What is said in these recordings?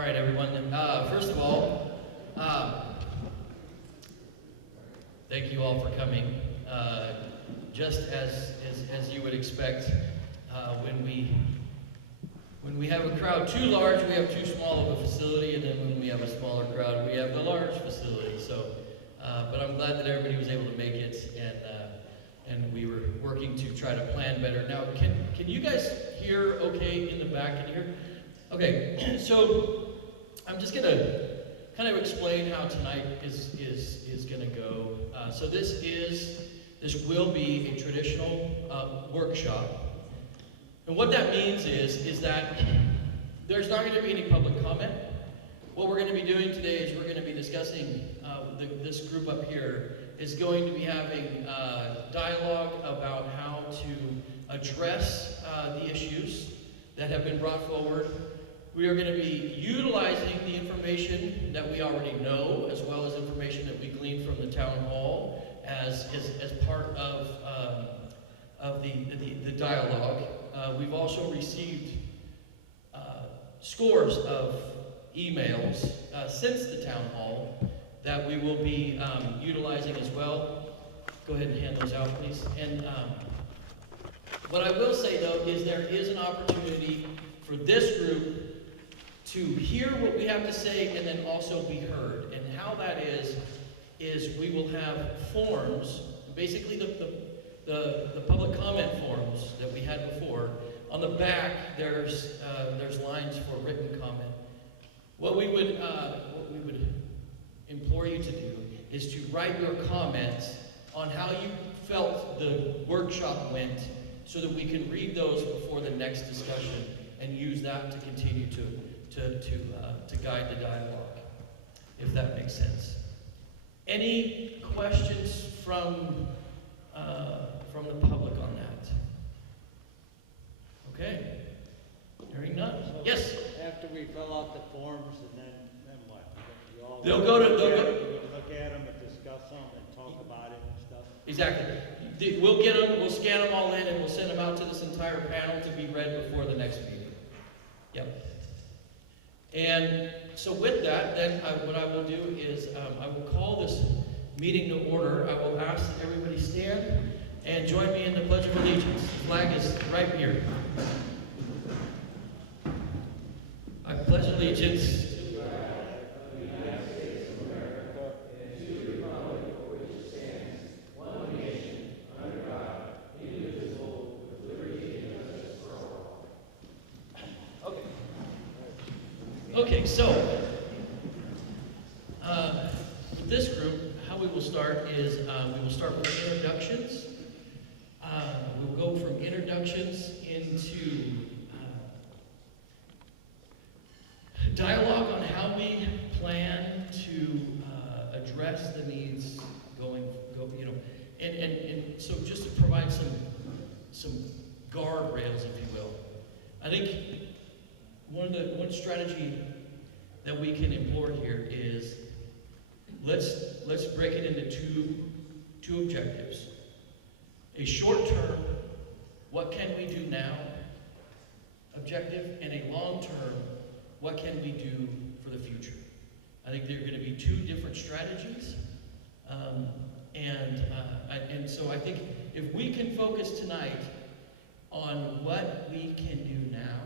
right, everyone. First of all, thank you all for coming. Just as you would expect, when we have a crowd too large, we have too small of a facility, and then when we have a smaller crowd, we have the large facility. So, but I'm glad that everybody was able to make it, and we were working to try to plan better. Now, can you guys hear okay in the back? Can you hear? Okay, so I'm just gonna kind of explain how tonight is gonna go. So this will be a traditional workshop, and what that means is that there's not going to be any public comment. What we're going to be doing today is we're going to be discussing. This group up here is going to be having dialogue about how to address the issues that have been brought forward. We are going to be utilizing the information that we already know, as well as information that we gleaned from the town hall as part of the dialogue. We've also received scores of emails since the town hall that we will be utilizing as well. Go ahead and hand those out, please. And what I will say, though, is there is an opportunity for this group to hear what we have to say and then also be heard. And how that is we will have forms, basically the public comment forms that we had before. On the back, there's lines for written comment. What we would implore you to do is to write your comments on how you felt the workshop went, so that we can read those before the next discussion and use that to continue to guide the dialogue, if that makes sense. Any questions from the public on that? Okay. Hearing none. So Yes. After we fill out the forms, and then what? You all They'll go. look at them and discuss them and talk about it and stuff. Exactly. We'll get them. We'll scan them all in, and we'll send them out to this entire panel to be read before the next meeting. Yep. And so with that, then what I will do is I will call this meeting to order. I will ask that everybody stand and join me in the Pledge of Allegiance. The flag is right here. I pledge allegiance to the flag of the United States of America and to the republic for which it stands, one nation, under God, indivisible, with liberty and justice for all. Okay. Okay, so with this group, how we will start is we will start with introductions. We'll go from introductions into dialogue on how we plan to address the needs and so just to provide some guardrails, if you will. I think one strategy that we can employ here is let's break it into two objectives. A short-term, what can we do now objective, and a long-term, what can we do for the future? I think there are going to be two different strategies, and so I think if we can focus tonight on what we can do now,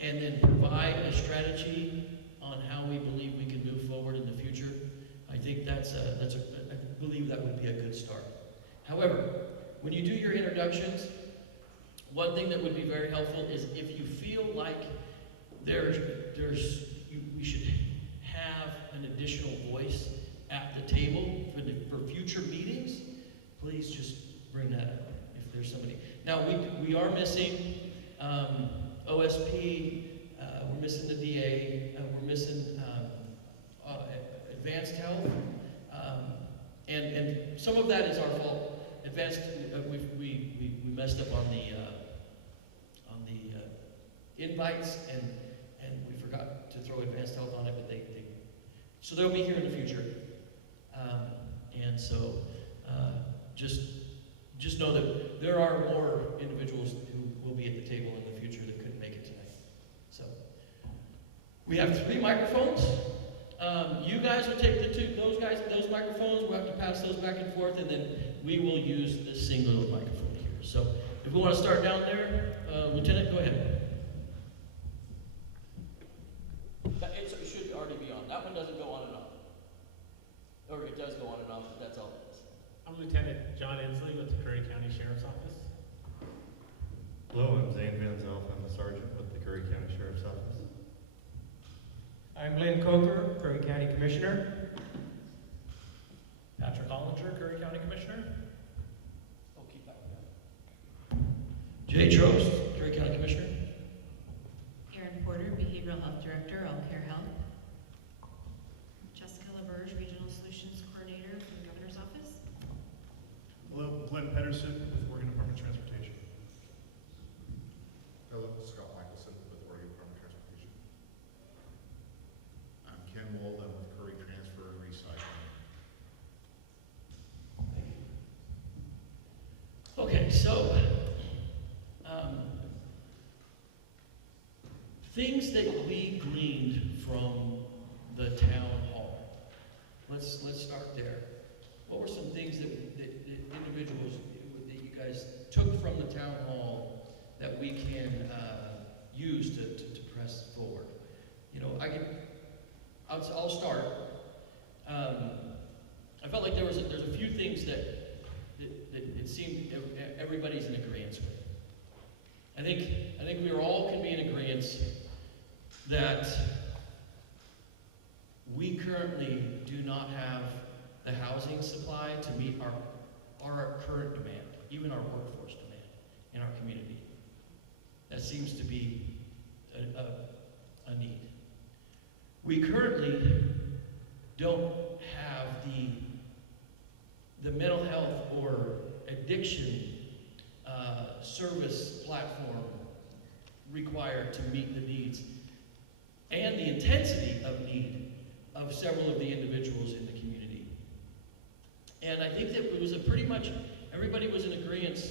and then provide a strategy on how we believe we can move forward in the future, I think I believe that would be a good start. However, when you do your introductions, one thing that would be very helpful is if you feel like we should have an additional voice at the table for future meetings, please just bring that up if there's somebody. Now, we are missing OSP, we're missing the DA, we're missing advanced health, and some of that is our fault. Advanced, we messed up on the invites, and we forgot to throw advanced health on it, but so they'll be here in the future, and so just know that there are more individuals who will be at the table in the future that couldn't make it tonight. So We have 3 microphones. You guys will take those microphones, we'll have to pass those back and forth, and then we will use the single microphone here. So if we want to start down there, Lieutenant, go ahead. It should already be on. That one doesn't go on and off. Or it does go on and off, but that's all it is. I'm Lieutenant John Inslee with the Curry County Sheriff's Office. Hello, I'm Zane Van Zelf. I'm a sergeant with the Curry County Sheriff's Office. I'm Glenn Coker, Curry County Commissioner. Patrick Hollinger, Curry County Commissioner. Oh, keep that one down. Jay Trost, Curry County Commissioner. Erin Porter, Behavioral Health Director, All Care Health. Jessica LaBerge, Regional Solutions Coordinator from the Governor's Office. Hello, Glenn Pedersen with Oregon Department of Transportation. Hello, Scott Michelson with Oregon Department of Transportation. I'm Ken Walden with Curry Transfer and Recycling. Okay, so things that we gleaned from the town hall. Let's start there. What were some things that individuals that you guys took from the town hall that we can use to press forward? You know, I'll start. I felt like there's a few things that it seemed everybody's in agreement with. I think we all can be in agreement that we currently do not have the housing supply to meet our current demand, even our workforce demand in our community. That seems to be a need. We currently don't have the mental health or addiction service platform required to meet the needs and the intensity of need of several of the individuals in the community. And I think that it was pretty much, everybody was in agreement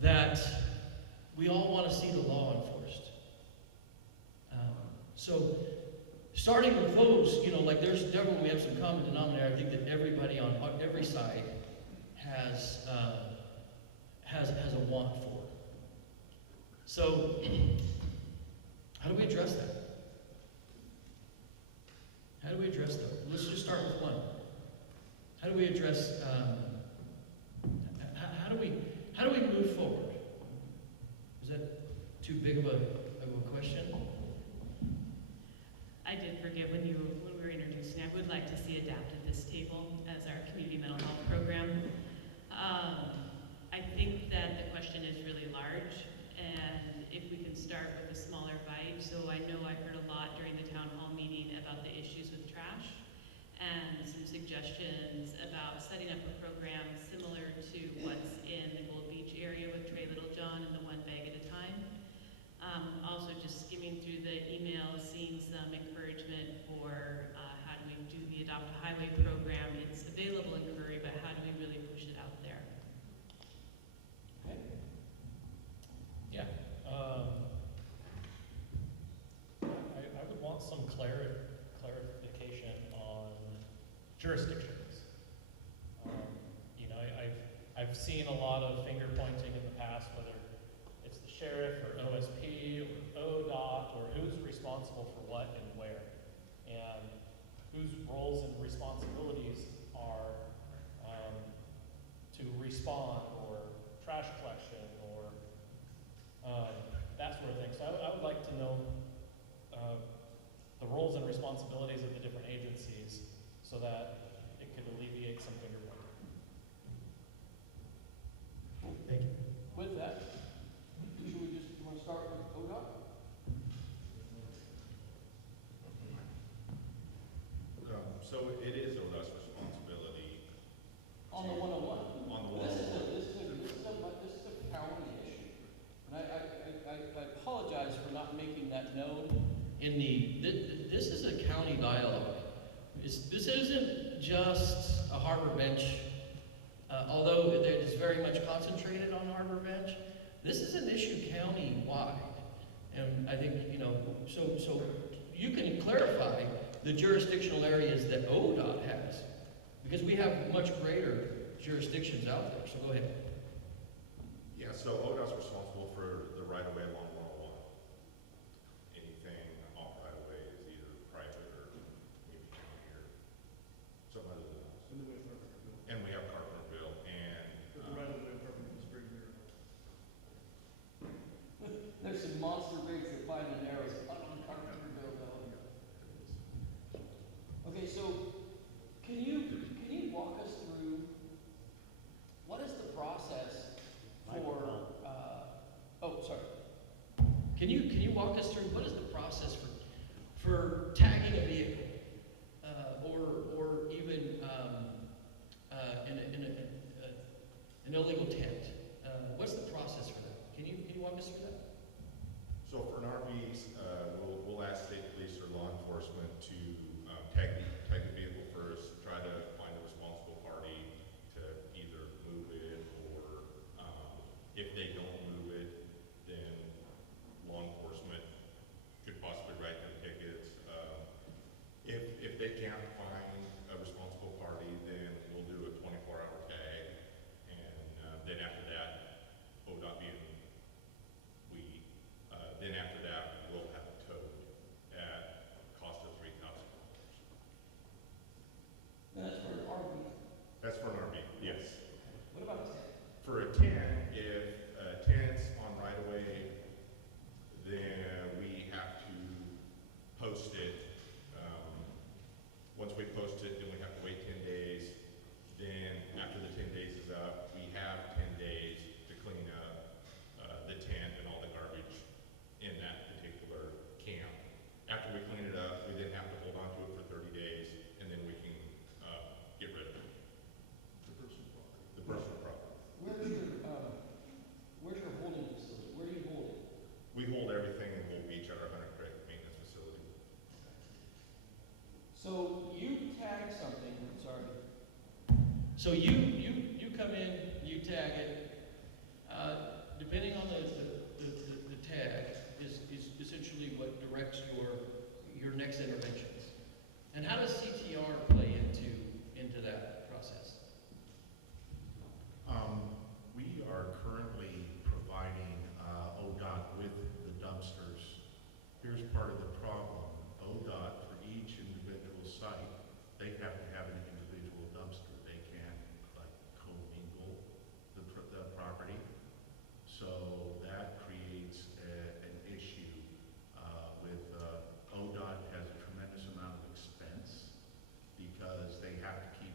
that we all want to see the law enforced. So starting with those, you know, like there's definitely, we have some common denominator. I think that everybody on every side has a want for. So how do we address that? How do we address that? Let's just start with one. How do we address? How do we move forward? Is that too big of a question? I did forget when we were introducing, I would like to see adapted this table as our community mental health program. I think that the question is really large, and if we can start with a smaller bite. So I know I heard a lot during the town hall meeting about the issues with trash and some suggestions about setting up a program similar to what's in the Gold Beach area with Trey Littlejohn and the one bag at a time. Also just skimming through the emails, seeing some encouragement for how do we do the Adopt a Highway program. It's available in Curry, but how do we really push it out there? Okay. Yeah. I would want some clarification on jurisdictions. You know, I've seen a lot of finger pointing in the past, whether it's the sheriff or OSP or ODOT or who's responsible for what and where, and whose roles and responsibilities are to respond or trash collection or that sort of thing. So I would like to know the roles and responsibilities of the different agencies so that it could alleviate some finger pointing. Thank you. With that, should we just, you want to start with ODOT? So it is ODOT's responsibility. On the 101. On the This 101. is a county issue. And I apologize for not making that known in this is a county dialogue. This isn't just a harbor bench, although it is very much concentrated on harbor bench. This is an issue county-wide. And I think, you know, so you can clarify the jurisdictional areas that ODOT has, because we have much greater jurisdictions out there, so go ahead. Yeah, so ODOT's responsible for the right-of-way along 101. Anything off right-of-way is either private or maybe county or some other than us. In the way of Carpenterville. And we have Carpenterville and, But the right of the way of Carpenterville is very narrow. There's some monster rigs that find the narrow spot on Carpenterville, though. Okay, so can you walk us through what is the process for? Oh, sorry. Can you walk us through what is the process for tagging a vehicle, or even an illegal tent? What's the process for that? Can you walk us through that? so for an RVs, we'll ask state police or law enforcement to tag the vehicle first, try to find a responsible party to either move it or, if they don't move it, then law enforcement could possibly write them tickets. If they can't find a responsible party, then we'll do a 24-hour tag, and then after that, ODOT being we, then after that, we'll have it towed at a cost of $3,000. That's for an RV. That's for an RV, yes. What about a tent? For a tent, if a tent's on right-of-way, then we have to post it. Once we post it, then we have to wait 10 days. Then after the 10 days is up, we have 10 days to clean up the tent and all the garbage in that particular camp. After we clean it up, we then have to hold on to it for 30 days, and then we can get rid of it. The personal property. The personal property. Where's your holding facility? Where do you hold it? We hold everything in Gold Beach at our Hunter Creek maintenance facility. So you tag something, sorry. So you come in, you tag it. Depending on the tag is essentially what directs your next interventions. And how does CTR play into that process? We are currently providing ODOT with the dumpsters. Here's part of the problem. ODOT, for each individual site, they have to have an individual dumpster. They can't like commingle the property. So that creates an issue with ODOT has a tremendous amount of expense because they have to keep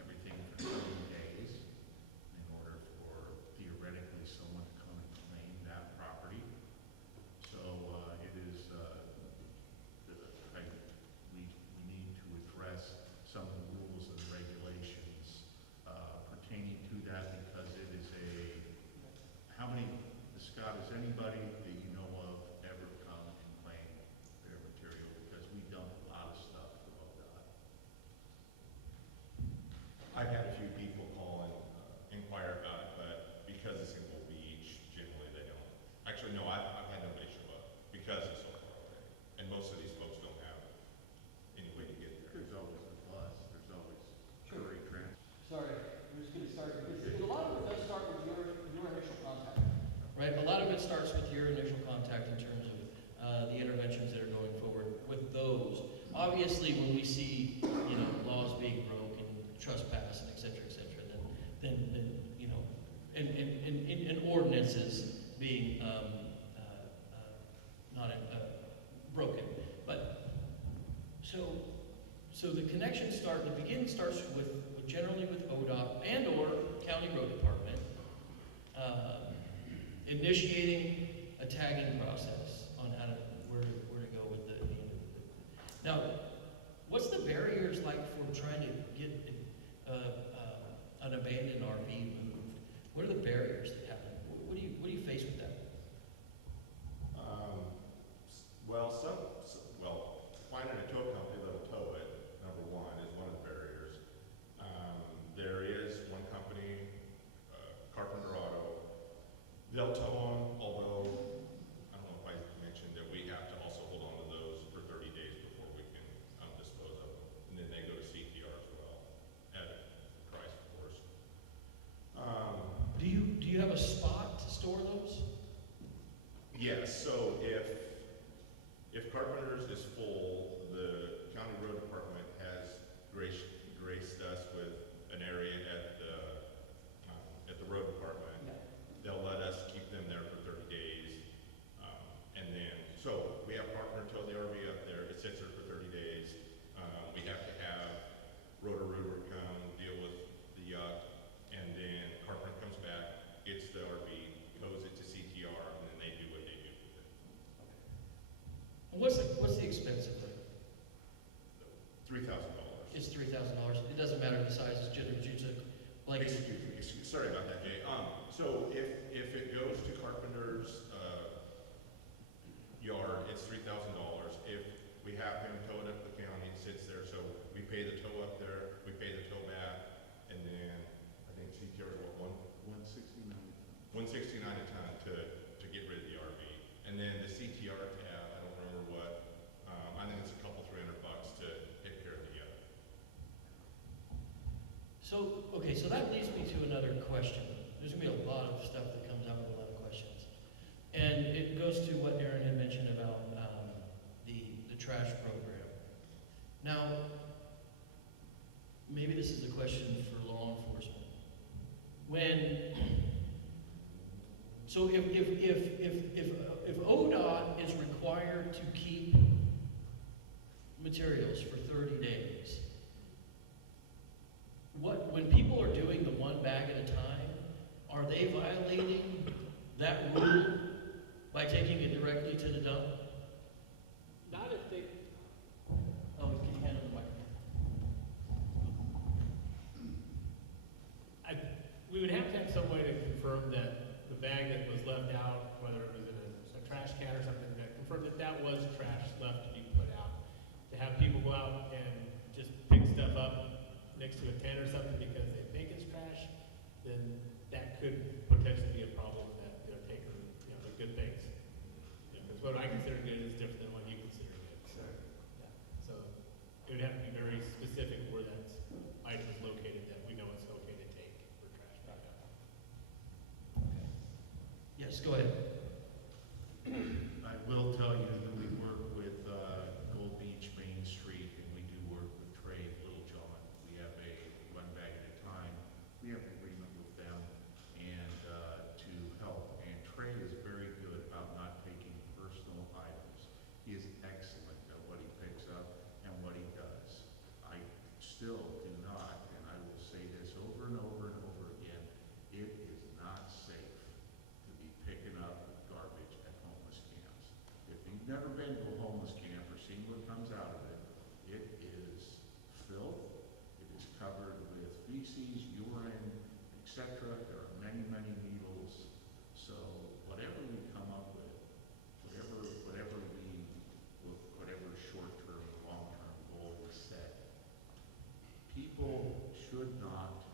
everything for 30 days in order for theoretically someone to come and claim that property. So it is we need to address some of the rules and regulations pertaining to that because it is how many, Scott, has anybody that you know of ever come and claim their material? Because we dump a lot of stuff for ODOT. I've had a few people call and inquire about it, but because it's in Gold Beach, generally they don't. Actually, no, I've had nobody show up because it's so far away. And most of these folks don't have any way to get there. There's always a bus, there's always Sure. Curry Trans. Sorry, we're just gonna start, because a lot of it does start with your initial contact, right? A lot of it starts with your initial contact in terms of the interventions that are going forward with those. Obviously, when we see, laws being broken, trespass, and et cetera, then and ordinances being not broken. But so the connection starts with generally with ODOT and or county road department initiating a tagging process on where to go with the. Now, what's the barriers like for trying to get an abandoned RV moved? What are the barriers that happen? What do you face with that? Finding a tow company that'll tow it, number one, is one of the barriers. There is one company, Carpenter Auto, they'll tow them, although, I don't know if I mentioned that we have to also hold on to those you have a spot to store those? Yes, so if Carpenter's is full, the county road department has graced us with an area at the road department. They'll let us keep them there for 30 days. And then, so we have Carpenter tow the RV up there, it sits there for 30 days. We have to have Roto-Rooter come deal with the yacht, and then Carpenter comes back, gets the RV, tows it to CTR, and then they do what they do with it. And what's the expense of it? $3,000. It's $3,000. It doesn't matter the size, it's just, like, Sorry about that, Jay. So if it goes to Carpenter's yard, it's $3,000. If we have him tow it up the county, it sits there, so we pay the tow up there, we pay the tow back, and then I think CTR is what, 169. 169 a ton to get rid of the RV. And then the CTR tab, I don't remember what, I think it's a couple $300 to take care of the other. So, okay, so that leads me to another question. There's gonna be a lot of stuff that comes out with a lot of questions. And it goes to what Aaron had mentioned about the trash program. Now, maybe this is a question for law enforcement. So if ODOT is required to keep materials for 30 days, when people are doing the one bag at a time, are they violating that rule by taking it directly to the dump? Not if they, Oh, can you hand him the microphone? we would have to have some way to confirm that the bag that was left out, whether it was in a trash can or something, that confirmed that that was trash left to be put out. To have people go out and just pick stuff up next to a tent or something because they think it's trash, then that could potentially be a problem that they're taking, the good things. Because what I consider good is different than what you consider good. So, yeah. So it would have to be very specific where that item is located that we know it's okay to take for trash pickup. Yes, go ahead. I will tell you that we work with Gold Beach Main Street, and we do work with Trey Little John. We have a one bag at a time. We have an agreement with them and to help. And Trey is very good about not taking personal items. He is excellent at what he picks up and what he does. I still do not, and I will say this over and over and over again, it is not safe to be picking up garbage at homeless camps. If you've never been to a homeless camp or seen what comes out of it, it is filth, it is covered with feces, urine, etc. There are many, many needles. So whatever we come up with, whatever short-term, long-term goal we set, people should not,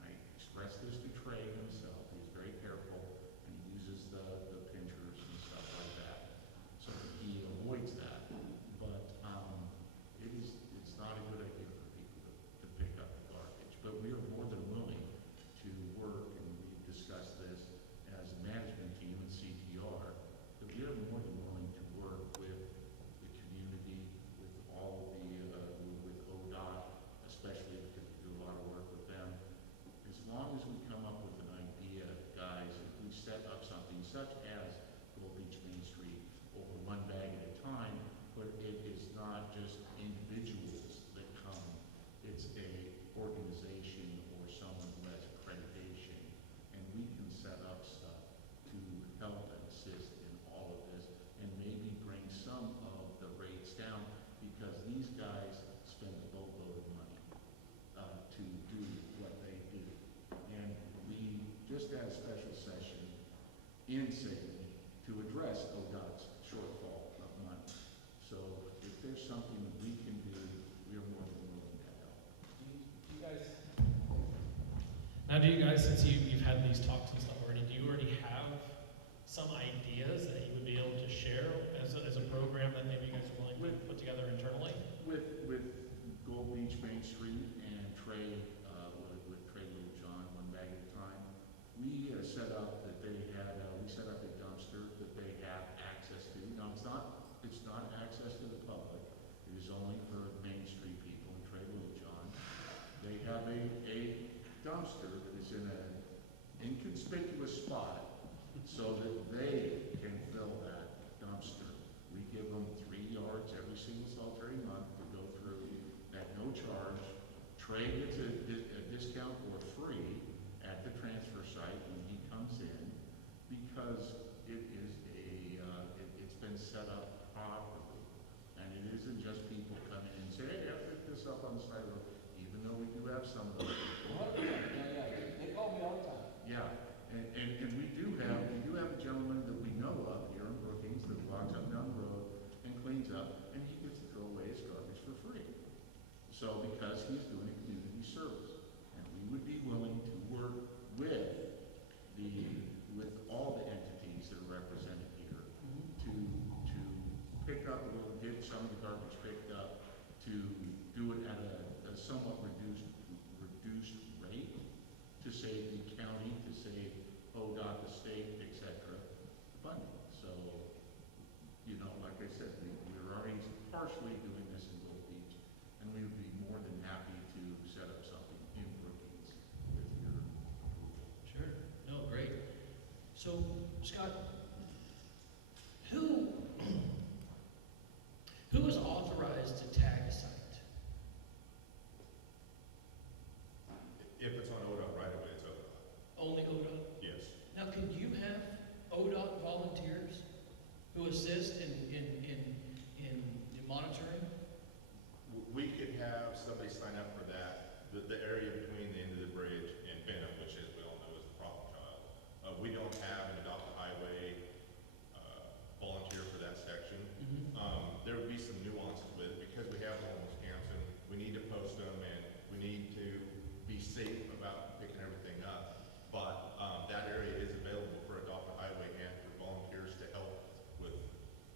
I express this to Trey himself, he's very careful, and he uses the pinchers and stuff like that, so he avoids that. But it's not a good idea for people to pick up the garbage. But we are more than willing to work, and we've discussed this as a management team in CTR, that we are more than willing to work with the community, with all the, with ODOT, especially because we do a lot of work with them. As long as we come up with an idea, guys, if we set up something such as Gold Beach Main Street over one bag at a time, but it is not just individuals that come, it's a organization or someone who has accreditation, and we can set up stuff to help and assist in all of this, and maybe bring some of the rates down, because these guys spend a boatload of money to do what they do. And we just had a special session in Sydney to address ODOT's shortfall of money. So if there's something we can do, we are more than willing to help. Now, do you guys, since you've had these talks and stuff already, do you already have some ideas that you would be able to share as a program that maybe you guys are willing to put together internally? With Gold Beach Main Street and Trey, with Trey Little John, one bag at a time, we set set up that they had, we set up a dumpster that they have access to. Now, it's not access to the public. It is only for Main Street people and Trey Little John. They have a dumpster that is in an inconspicuous spot so that they can fill that dumpster. We give them 3 yards every single solitary month to go through at no charge. Trey gets a discount or free at the transfer site when he comes in because it is it's been set up properly. And it isn't just people coming in and say, hey, I picked this up on the side of the road, even though we do have some of those people. Yeah, they call me all the time. Yeah, and we do have a gentleman that we know of here in Brookings that walks up and down the road and cleans up, and he gets to throw away his garbage for free. So, because he's doing a community service, and we would be willing to work with all the entities that are represented here to pick up, we'll get some of the garbage picked up, to do it at a somewhat reduced rate, to save the county, to save ODOT, the state, etc., funding. So, you know, like I said, we're already partially doing this in Gold Beach, and we would be more than happy to set up something in Brookings with your approval. Sure. No, great. So, Scott, who is authorized to tag a site? If it's on ODOT right away, it's ODOT. Only ODOT? Yes. Now, could you have ODOT volunteers who assist in monitoring? We could have somebody sign up for that. The area between the end of the bridge and Benham, which as we all know is the problem child. We don't have an adopt a highway volunteer for that section. There would be some nuances with it because we have the homeless camps and we need to post them and we need to be safe about picking everything up. But that area is available for adopt a highway and for volunteers to help with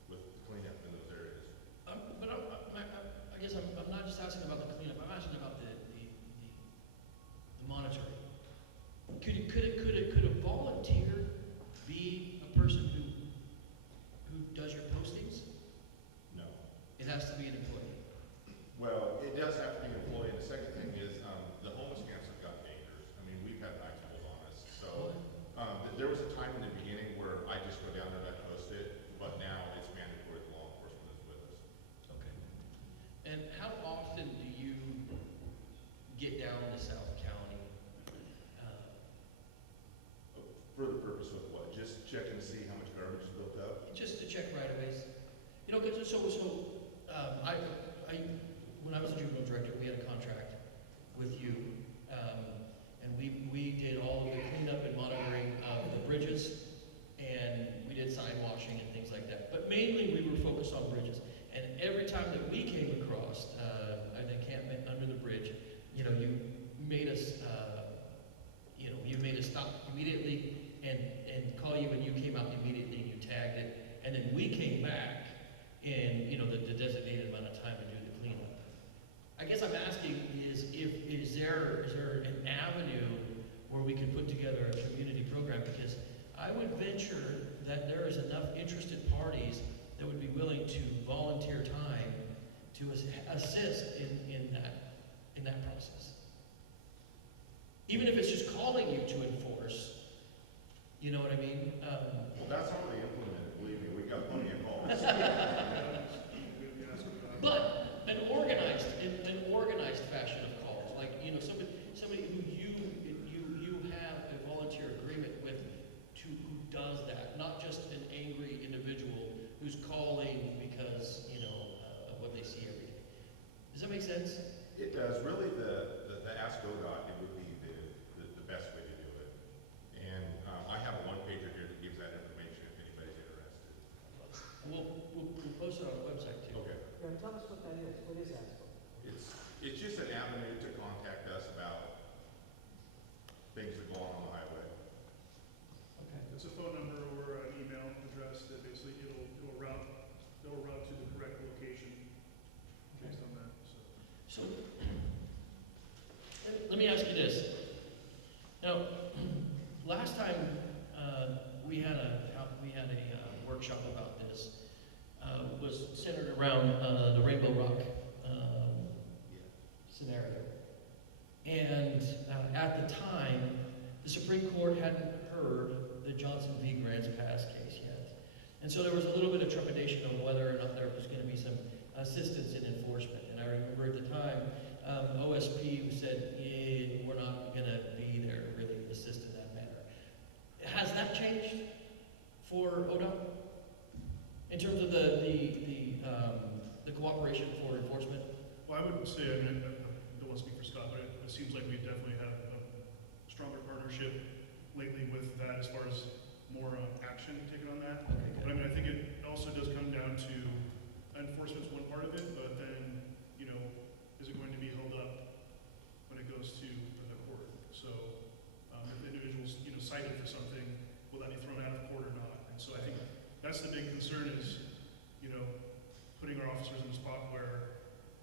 the cleanup in those areas. But I guess I'm not just asking about the cleanup. I'm asking about the monitoring. Could a volunteer be a person who does your postings? No. It has to be an employee. Well, it does have to be an employee. The second thing is the homeless camps have got dangerous. I mean, we've had knife tools on us. So there was a time in the beginning where I just go down there and I post it, but now it's mandatory that law enforcement is with us. Okay. And how often do you get down to South County? For the purpose of what? Just checking to see how much garbage is built up? Just to check right-of-ways? You know, 'cause when I was a juvenile director, we had a contract with you, and we did all of the cleanup and monitoring of the bridges, and we did sign washing and things like that. But mainly, we were focused on bridges. And every time that we came across an encampment under the bridge, you know, you made us stop immediately and call you, and you came out immediately and you tagged it, and then we came back in, you know, the designated amount of time to do the cleanup. I guess I'm asking is there an avenue where we could put together a community program? Because I would venture that there is enough interested parties that would be willing to volunteer time to assist in that process. Even if it's just calling you to enforce, you know what I mean? Well, that's already implemented, believe me, we've got plenty of calls. But an organized fashion of calls, like, you know, somebody who you have a volunteer agreement with who does that, not just an angry individual who's calling because, you know, of what they see every day. Does that make sense? It does. Really, the Ask ODOT, it would be the best way to do it. And I have a one-pager here that gives that information if anybody's interested. We'll post it on the website too. Okay. Yeah, tell us what that is. What is ASCO? It's just an avenue to contact us about things that go on the highway. Okay. It's a phone number or an email address that basically it'll route to the correct location based on that, so. So, let me ask you this. Now, last time we had a workshop about this, was centered around the Rainbow Rock scenario. And at the time, the Supreme Court hadn't heard the Johnson v. Grants Pass case yet. And so there was a little bit of trepidation of whether or not there was going to be some assistance in enforcement. And I remember at the time, OSP said, we're not going to be there to really assist in that manner. Has that changed for ODOT? In terms of the cooperation for enforcement? Well, I wouldn't say, I mean, I don't want to speak for Scott, but it seems like we definitely have a stronger partnership lately with that as far as more action taken on that. Okay, But I good. mean, I think it also does come down to enforcement's one part of it, but then, you know, is it going to be held up when it goes to the court? So, if the individual's, you know, cited for something, will that be thrown out of court or not? And so I think that's the big concern is, you know, putting our officers in a spot where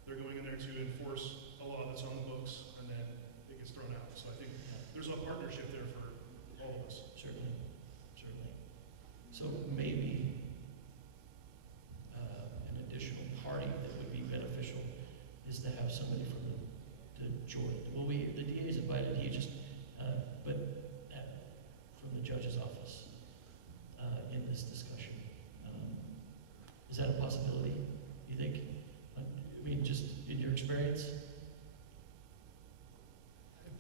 they're going in there to enforce a law that's on the books and then it gets thrown out. So I think there's a partnership there for all of us. Certainly, certainly. So maybe an additional party that would be beneficial is to have somebody from the joint. Well, the DA is invited. He just, but from the judge's office in this discussion. Is that a possibility? You think? I mean, just in your experience.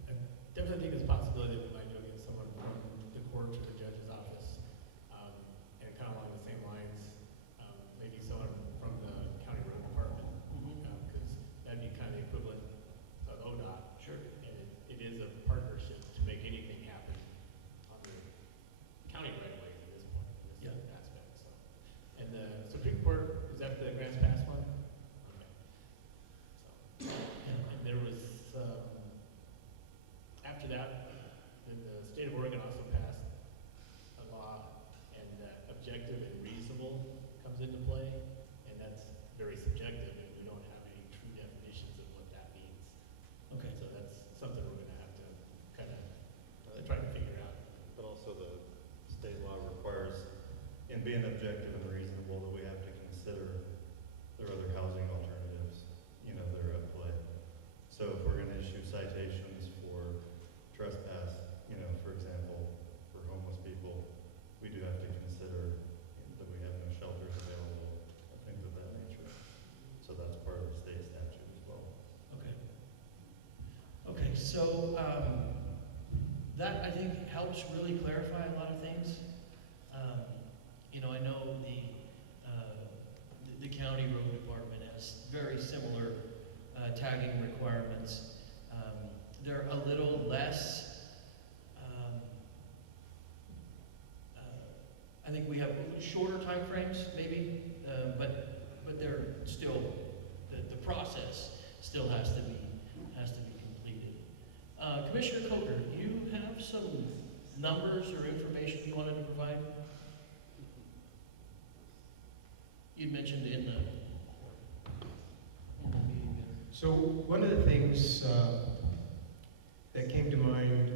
I definitely think it's a possibility that we might go get someone from the court or the judge's office, and kind of along the same lines, maybe someone from the county road department, because that'd be kind of the equivalent of ODOT. Sure. And it is a partnership to make anything happen on the county right away at this point, in this aspect. So, and the Supreme Court, is that the Grants Pass one? Okay. So, and there was after that, the state of Oregon also passed a law, and that objective and reasonable comes into play, and that's very subjective, and we don't have any true definitions of what that means. Okay. So that's something we're going to have to kind of try to figure out. But also the state law requires, in being objective and reasonable, that we have to consider there are other housing alternatives, you know, that are at play. So if we're gonna issue citations for trespass, you know, for example, for homeless people, we do have to consider that we have no shelters available and things of that nature. So that's part of the state statute as well. Okay. Okay, so that I think helps really clarify a lot of things. You know, I know the county road department has very similar tagging requirements. They're a little less. I think we have shorter time frames, maybe, but they're still the process still has to be completed. Commissioner Coker, do you have some numbers or information you wanted to provide? You mentioned in the meeting there. So one of the things that came to mind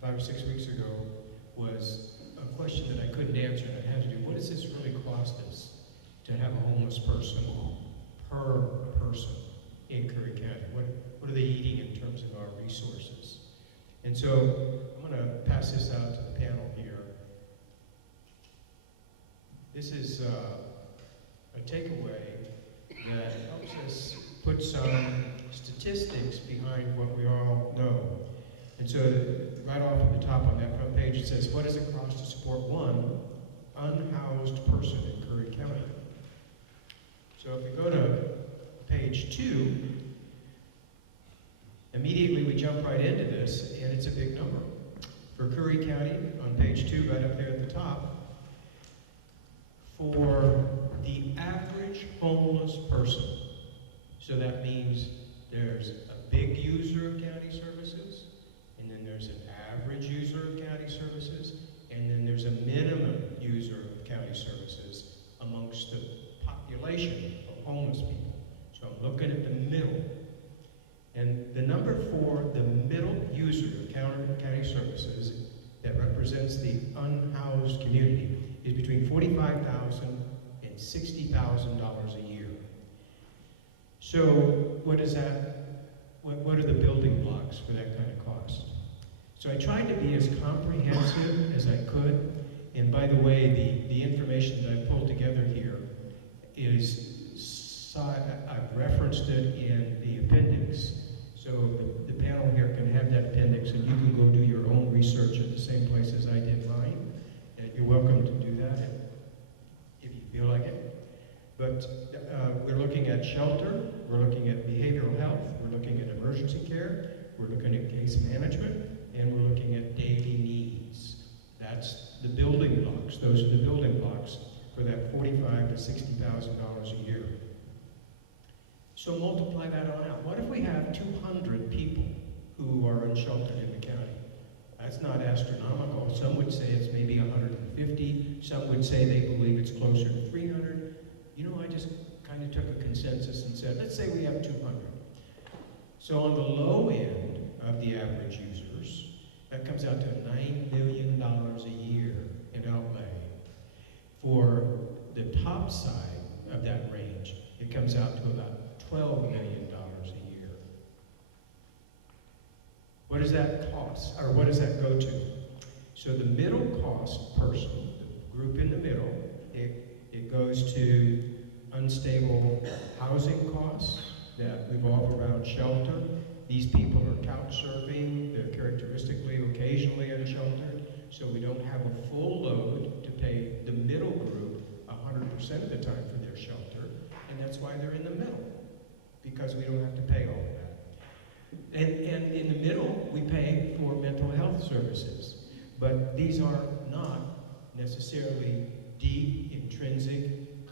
5 or 6 weeks ago was a question that I couldn't answer, and it had to do, what does this really cost us to have a homeless person per person in Curry County? What are they eating in terms of our resources? And so I'm going to pass this out to the panel here. This is a takeaway that helps us put some statistics behind what we all know. And so right off at the top on that front page, it says, what does it cost to support one unhoused person in Curry County? So if we go to page 2, immediately we jump right into this, and it's a big number. For Curry County, on page 2, right up there at the top, for the average homeless person, so that means there's a big user of county services, and then there's an average user of county services, and then there's a minimum user of county services amongst the population of homeless people. So I'm looking at the middle. And the number for the middle user of county services that represents the unhoused host community is between $45,000 and $60,000 a year. So what is that? What are the building blocks for that kind of cost? So I tried to be as comprehensive as I could. And by the way, the information that I pulled together here is, I've referenced it in the appendix. So the panel here can have that appendix, and you can go do your own research at the same place as I did mine. And you're welcome to do that if you feel like it. But we're looking at shelter, we're looking at behavioral health, we're looking at emergency care, we're looking at case management, and we're looking at daily needs. That's the building blocks. Those are the building blocks for that $45,000 to $60,000 a year. So multiply that on out. What if we have 200 people who are unsheltered in the county? That's not astronomical. Some would say it's maybe 150. Some would say they believe it's closer to 300. You know, I just kind of took a consensus and said, let's say we have 200. So on the low end of the average users, that comes out to $9 million a year in outlay. For the top side of that range, it comes out to about $12 million a year. What does that cost, or what does that go to? So the middle cost person, the group in the middle, it goes to unstable housing costs that revolve around shelter. These people are couch surfing, they're characteristically occasionally unsheltered, so we don't have a full load to pay the middle group 100% of the time for their shelter, and that's why they're in the middle, because we don't have to pay all of that. And in the middle, we pay for mental health services, but these are not necessarily deep, intrinsic,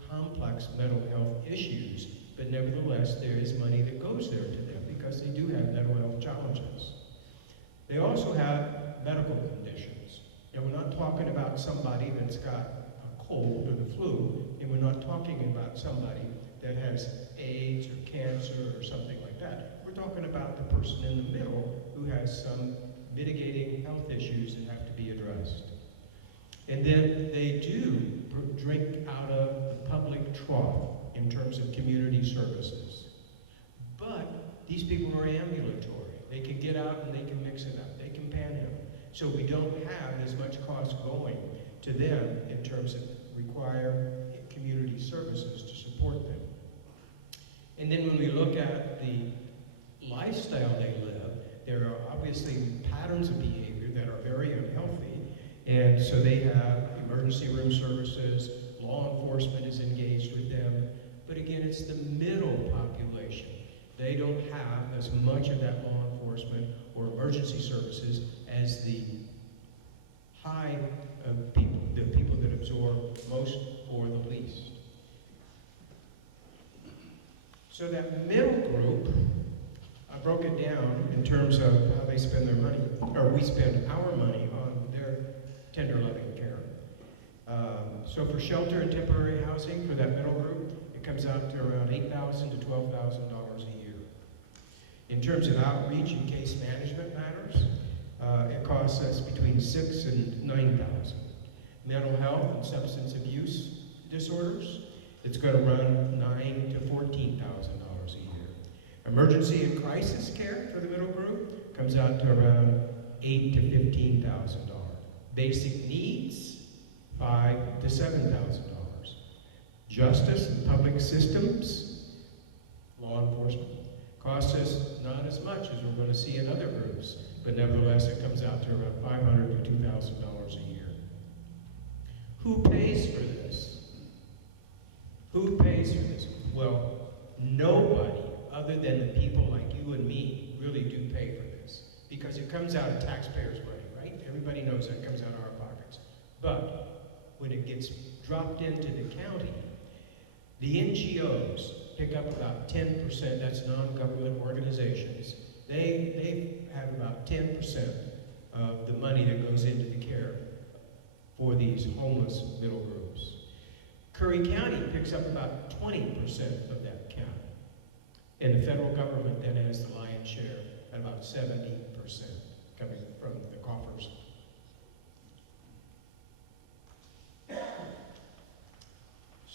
complex mental health issues, but nevertheless, there is money that goes there to them because they do have mental health challenges. They also have medical conditions. And we're not talking about somebody that's got a cold or the flu, and we're not talking about somebody that has AIDS or cancer or something like that. We're talking about the person in the middle who has some mitigating health issues that have to be addressed. And then they do drink out of the public trough in terms of community services. But these people are ambulatory. They can get out and they can mix it up. They can panhandle. So we don't have as much cost going to them in terms of require community services to support them. And then when we look at the lifestyle they live, there are obviously patterns of behavior that are very unhealthy. And so they have emergency room services, law enforcement is engaged with them. But again, it's the middle population. They don't have as much of that law enforcement or emergency services as the high people, the people that absorb most or the least. So that middle group, I broke it down in terms of how they spend their money, or we spend our money on their tender loving care. So for shelter and temporary housing for that middle group, it comes out to around $8,000 to $12,000 a year. In terms of outreach and case management matters, it costs us between $6,000 and $9,000. Mental health and substance abuse disorders, it's going to run $9,000 to $14,000 a year. Emergency and crisis care for the middle group comes out to around $8,000 to $15,000. Basic needs, $5,000 to $7,000. Justice and public systems, law enforcement, costs us not as much as we're going to see in other groups, but nevertheless it comes out to around $500 to $2,000 a year. Who pays for this? Who pays for this? Well, nobody other than the people like you and me really do pay for this, because it comes out of taxpayers' money, right? Everybody knows that comes out of our pockets. But when it gets dropped into the county, the NGOs pick up about 10%, that's non-government organizations. They have about 10% of the money that goes into the care for these homeless middle groups. Curry County picks up about 20% of that count. And the federal government then has the lion's share at about 70% coming from the coffers.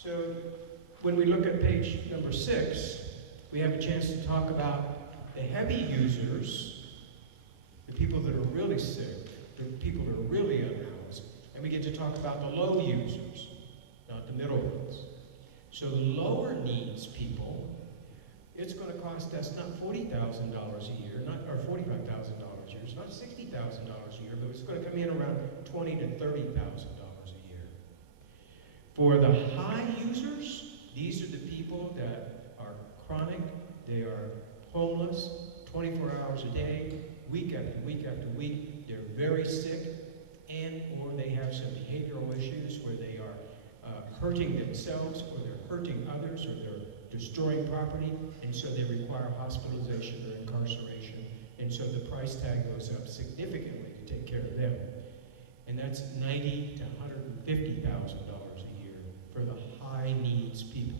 So when we look at page number 6, we have a chance to talk about the heavy users, the people that are really sick, the people that are really unhoused, and we get to talk about the low users, not the middle ones. So the lower needs people, it's going to cost us not $40,000 a year, or $45,000 a year, it's not $60,000 a year, but it's going to come in around $20,000 to $30,000 a year. For the high users, these are the people that are chronic, they are homeless, 24 hours a day, week after week after week, they're very sick, and or they have some behavioral issues where they are hurting themselves, or they're hurting others, or they're destroying property, and so they require hospitalization or incarceration, and so the price tag goes up significantly to take care of them. And that's $90,000 to $150,000 a year for the high needs people.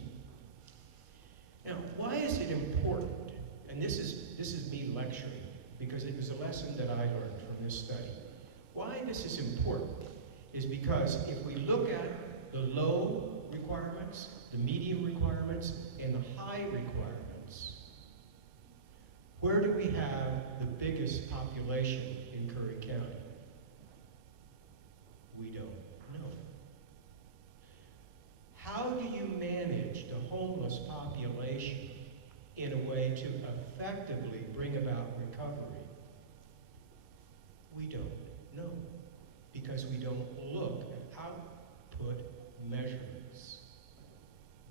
Now, why is it important? And this is me lecturing, because it was a lesson that I learned from this study. Why this is important is because if we look at the low requirements, the medium requirements, and the high requirements, where do we have the biggest population in Curry County? We don't know. How do you manage the homeless population in a way to effectively bring about recovery? We don't know, because we don't look at output measurements.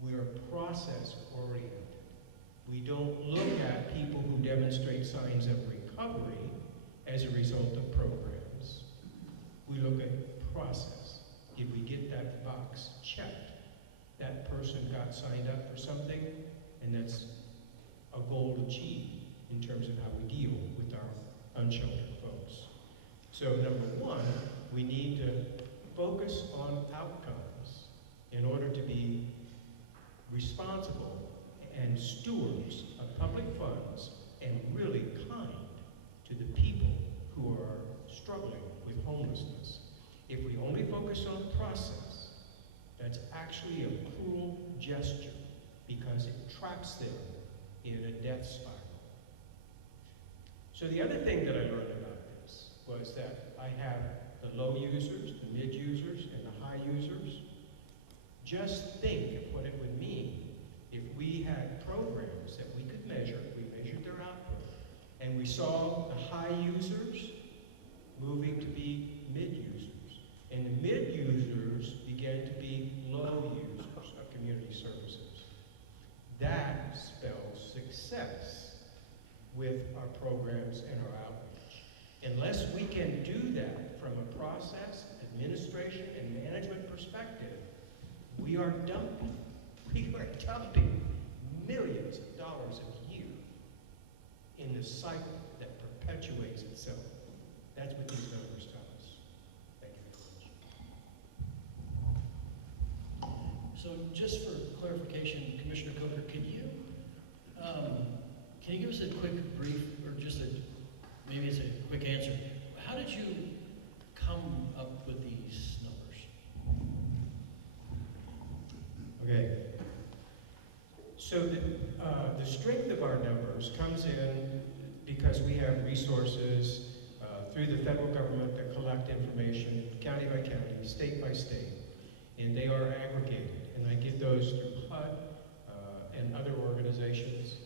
We are process-oriented. We don't look at people who demonstrate signs of recovery as a result of programs. We look at process. Did we get that box checked? That person got signed up for something, and that's a goal achieved in terms of how we deal with our unsheltered folks. So number one, we need to focus on outcomes in order to be responsible and stewards of public funds and really kind to the people who are struggling with homelessness. If we only focus on process, that's actually a cruel gesture because it traps them in a death spiral. So the other thing that I learned about this was that I have the low users, the mid users, and the high users. Just think of what it would mean if we had programs that we could measure, we measured their output, and we saw the high users moving to be mid users, and the mid users began to be low users of community services. That spells success with our programs and our outreach. Unless we can do that from a process, administration, and management perspective, we are dumping millions of dollars a year in the cycle that perpetuates itself. That's what these numbers tell us. Thank you very much. So just for clarification, Commissioner Coker, can you give us a quick brief, or just maybe it's a quick answer? How did you come up with these numbers? Okay. So the strength of our numbers comes in because we have resources through the federal government that collect information county by county, state by state, and they are aggregated. And I get those through HUD and other organizations.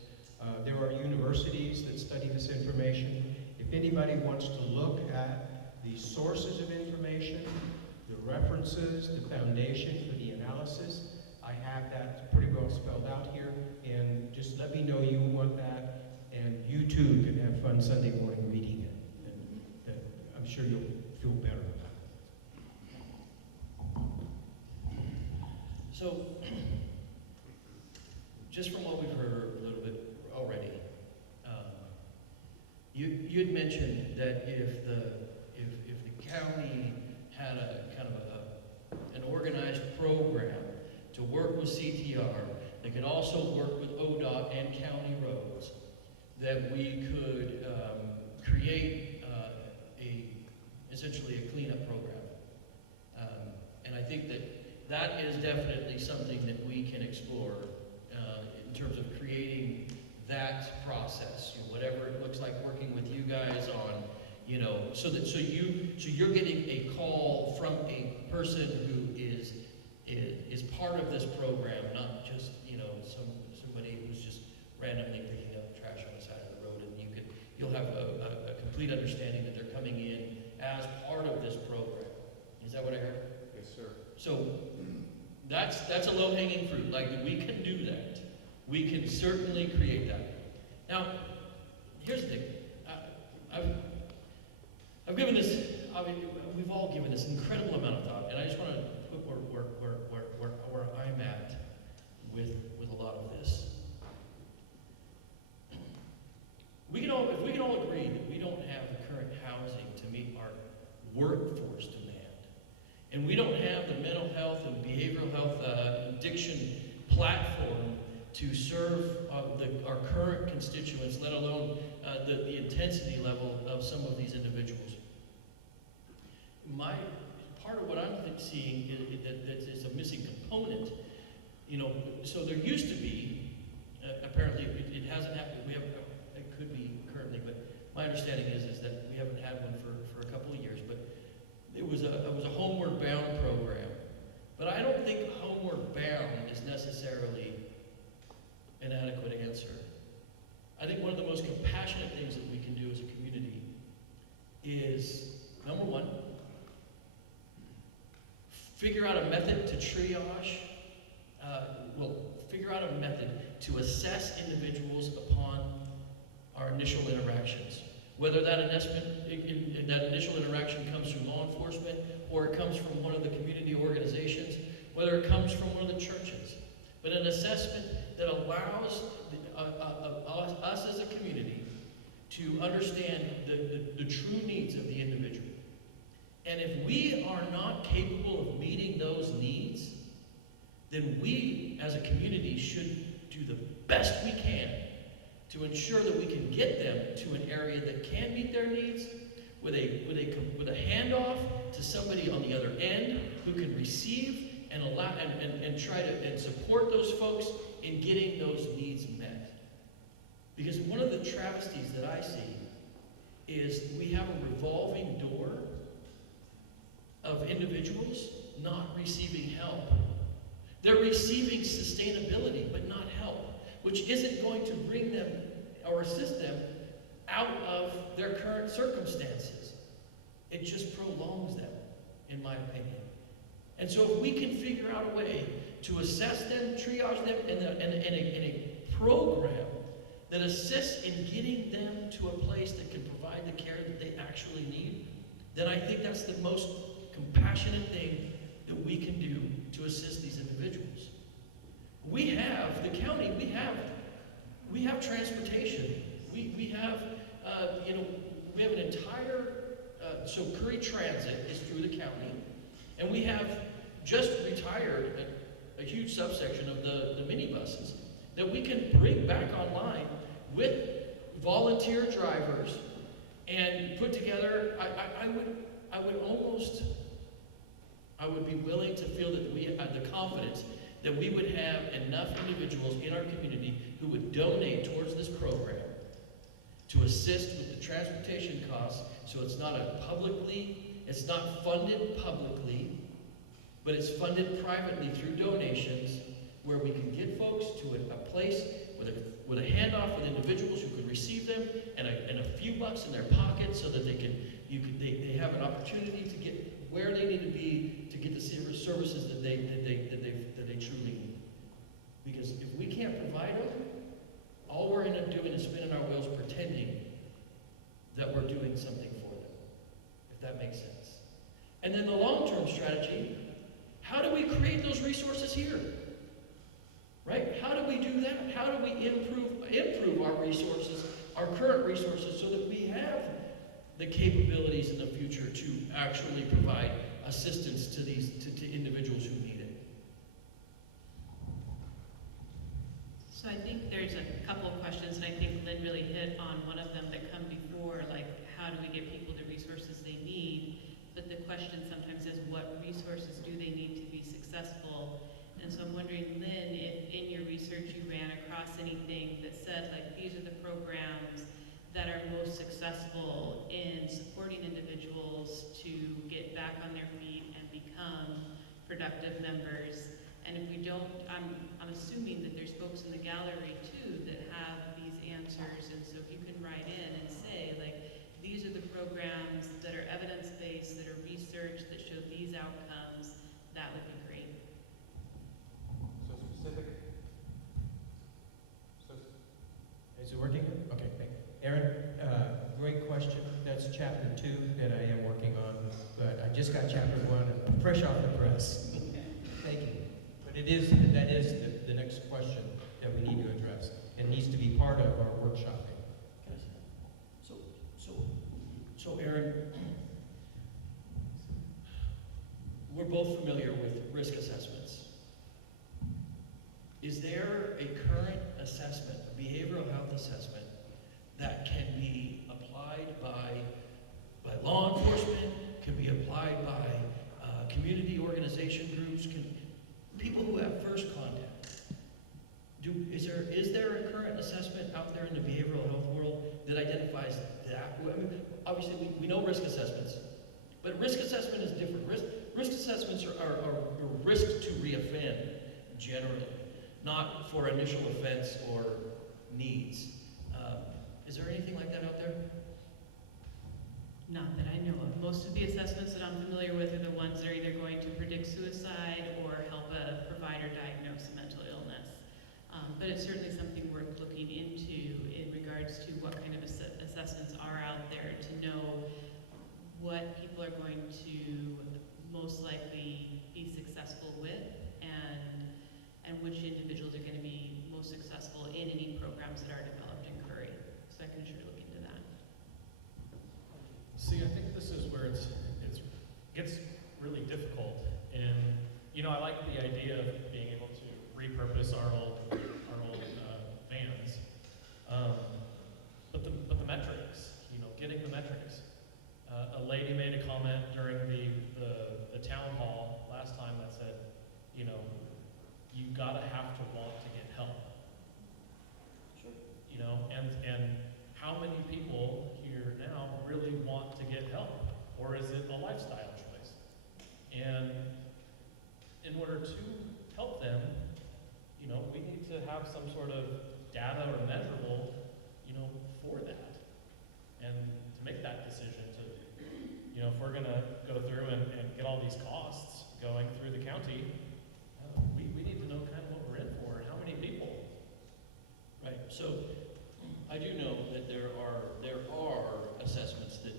There are universities that study this information. If anybody wants to look at the sources of information, the references, the foundation for the analysis, I have that pretty well spelled out here, and just let me know you want that, and you too can have fun Sunday morning reading it, and I'm sure you'll feel better about it. So, just from what we've heard a little bit already, you had mentioned that if the county had a kind of an organized program to work with CTR, they could also work with ODOT and county roads, that we could create essentially a cleanup program. And I think that that is definitely something that we can explore in terms of creating that process. You know, whatever it looks like, working with you guys on, you know, so you're getting a call from a person who is part of this program, not just, you know, somebody who's just randomly picking up trash on the side of the road, and you'll have a complete understanding that they're coming in as part of this program. Is that what I heard? Yes, sir. So that's a low-hanging fruit. Like, we can do that. We can certainly create that. Now, here's the thing. I've given this, I mean, we've all given this incredible amount of thought, and I just want to put where I'm at with a lot of this. If we can all agree that we don't have the current housing to meet our workforce demand, and we don't have the mental health and behavioral health addiction platform to serve our current constituents, let alone the intensity level of some of these individuals. Part of what I'm seeing is that it's a missing component. You know, so there used to be, apparently it hasn't happened. It could be currently, but my understanding is that we haven't had one for a couple of years. But it was a homeward bound program. But I don't think homeward bound is necessarily an adequate answer. I think one of the most compassionate things that we can do as a community is, number one, figure out a method to triage, figure out a method to assess individuals upon our initial interactions. Whether that initial interaction comes from law enforcement, or it comes from one of the community organizations, whether it comes from one of the churches. But an assessment that allows us as a community to understand the true needs of the individual. And if we are not capable of meeting those needs, then we as a community should do the best we can to ensure that we can get them to an area that can meet their needs with a handoff to somebody on the other end who can receive and allow and try to support those folks in getting those needs met. Because one of the travesties that I see is we have a revolving door of individuals not receiving help. They're receiving sustainability, but not help, which isn't going to bring them or assist them out of their current circumstances. It just prolongs them, in my opinion. And so if we can figure out a way to assess them, triage them, in a program that assists in getting them to a place that can provide the care that they actually need, then I think that's the most compassionate thing that we can do to assist these individuals. We have, the county, we have transportation. We have, we have an entire, so Curry Transit is through the county, and we have just retired a huge subsection of the minibuses that we can bring back online with volunteer drivers and put together. I would be willing to feel that we have the confidence that we would have enough individuals in our community who would donate towards this program to assist with the transportation costs, so it's not it's not funded publicly, but it's funded privately through donations, where we can get folks to a place with a handoff with individuals who could receive them and a few bucks in their pocket, so that they have an opportunity to get where they need to be to get the services that they truly need. Because if we can't provide them, all we're end up doing is spinning our wheels pretending that we're doing something for them, if that makes sense. And then the long-term strategy, how do we create those resources here? Right? How do we do that? How do we improve our resources, our current resources, so that we have the capabilities in the future to actually provide assistance to these to individuals who need it? So I think there's a couple of questions, and I think Lynn really hit on one of them that come before, like how do we get people the resources they need? But the question sometimes is, what resources do they need to be successful? anything that said, like, these are the programs that are most successful in supporting individuals to get back on their feet and become productive members. And if we don't, I'm assuming that there's folks in the gallery too that have these answers, and so if you can write in and say, like, these are the programs that are evidence-based, that are research, that show these outcomes, that would be great. So specific. So Is it working? Okay, thank you. Aaron, great question. That's chapter 2 that I am working on, but I just got chapter 1 and fresh off the press. Thank you. But that is the next question that we need to address and needs to be part of our workshopping. So Aaron, we're both familiar with risk assessments. Is there a current assessment, a behavioral health assessment, that can be applied by law enforcement, can be applied by community organization groups, people who have first contact? Is there a current assessment out there in the behavioral health world that identifies that? I mean, obviously, we know risk assessments, but risk assessment is different. Risk assessments are risk to reoffend, generally, not for initial offense or needs. Is there anything like that out there? Not that I know of. Most of the assessments that I'm familiar with are the ones that are either going to predict suicide or help a provider diagnose a mental illness. But it's certainly something worth looking into in regards to what kind of assessments are out there to know what people are going to most likely be successful with and which individuals are going to be most successful in any programs that are developed in Curry. So I can sure look into that. See, I think this is where it gets really difficult. And, I like the idea of being able to repurpose our old vans. But the metrics, getting the metrics. A lady made a comment during the town hall last time that said, you gotta have to want to get help. Sure. And how many people here now really want to get help? Or is it a lifestyle choice? And in order to help them, we need to have some sort of data or measurable, for that. And to make that decision to, if we're gonna go through and get all these costs going through the county, we need to know kind of what we're in for and how many people. Right. So I do know that there are assessments that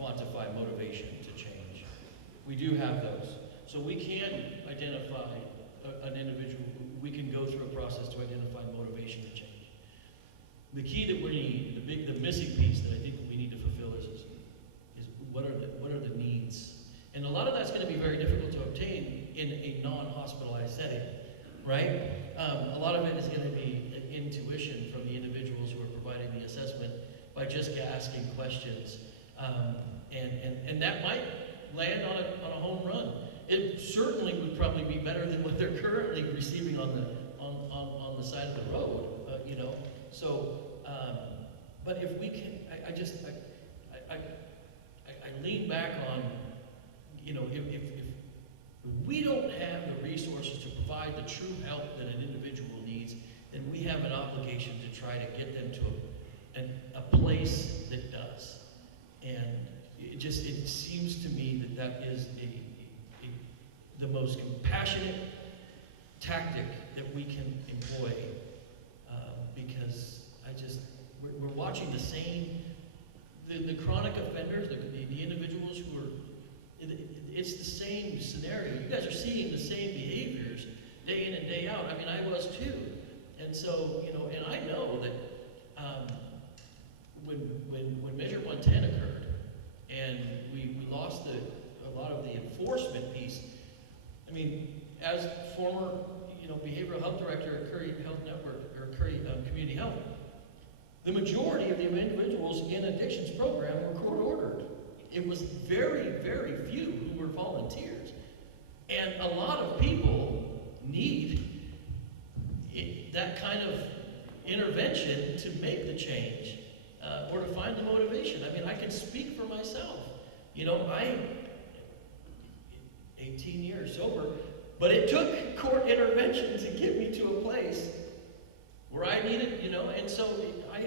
quantify motivation to change. We do have those. So we can identify an individual. We can go through a process to identify motivation to change. The key that we need, the missing piece that I think we need to fulfill is what are the needs? And a lot of that's going to be very difficult to obtain in a non-hospitalized setting, right? A lot of it is going to be intuition from the individuals who are providing the assessment by just asking questions, and that might land on a home run. It certainly would probably be better than what they're currently receiving on the side of the road, So, but if we can, I lean back on, if we don't have the resources to provide the true help that an individual needs, then we have an obligation to try to get them to a place that does. And it seems to me that is the most compassionate tactic that we can employ, because we're watching the same, the chronic offenders, the individuals who are, it's the same scenario. You guys are seeing the same behaviors day in and day out. I mean, I was too. And so, and I know that when Measure 110 occurred, and we lost a lot of the enforcement piece. I mean, as former, behavioral health director at Curry Health Network, or Curry Community Health, the majority of the individuals in addictions program were court-ordered. It was very, very few who were volunteers. And a lot of people need, that kind of intervention to make the change, or to find the motivation. I mean, I can speak for myself. You know, I'm 18 years sober, but it took court intervention to get me to a place where I needed, you know, and so I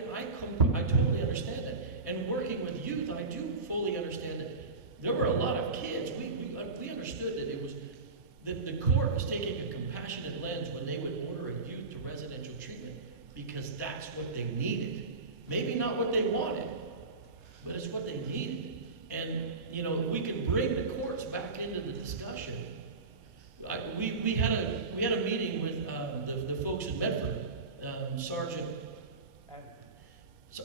totally understand it. And working with youth, I do fully understand that there were a lot of kids. We understood that it was, that the court was taking a compassionate lens when they would order a youth to residential treatment, because that's what they needed. Maybe not what they wanted, but it's what they needed. And, you know, we can bring the courts back into the discussion. We had a meeting with the folks in Medford, Sergeant who?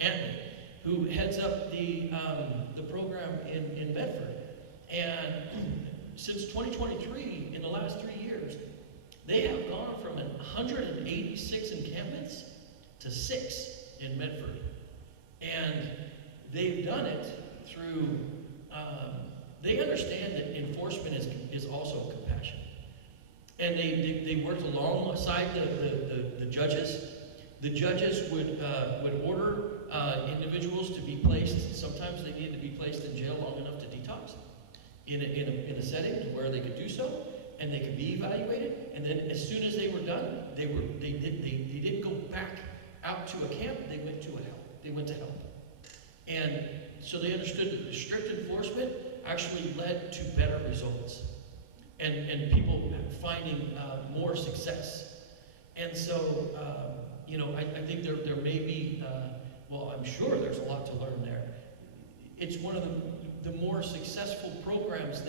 Anthony, who heads up the program in Medford. And since 2023, in the last 3 years, they have gone from 186 encampments to 6 in Medford. And they've done it through, they understand that enforcement is also compassion. And they worked alongside the judges. The judges would order individuals to be placed, sometimes they needed to be placed in jail long enough to detox in a setting to where they could do so, and they could be evaluated. And then as soon as they were done, they didn't go back out to a camp, they went to help. And so they understood that the strict enforcement actually led to better results and people finding more success. And so, you know, I think there may be, well, I'm sure there's a lot to learn there. It's one of the more successful programs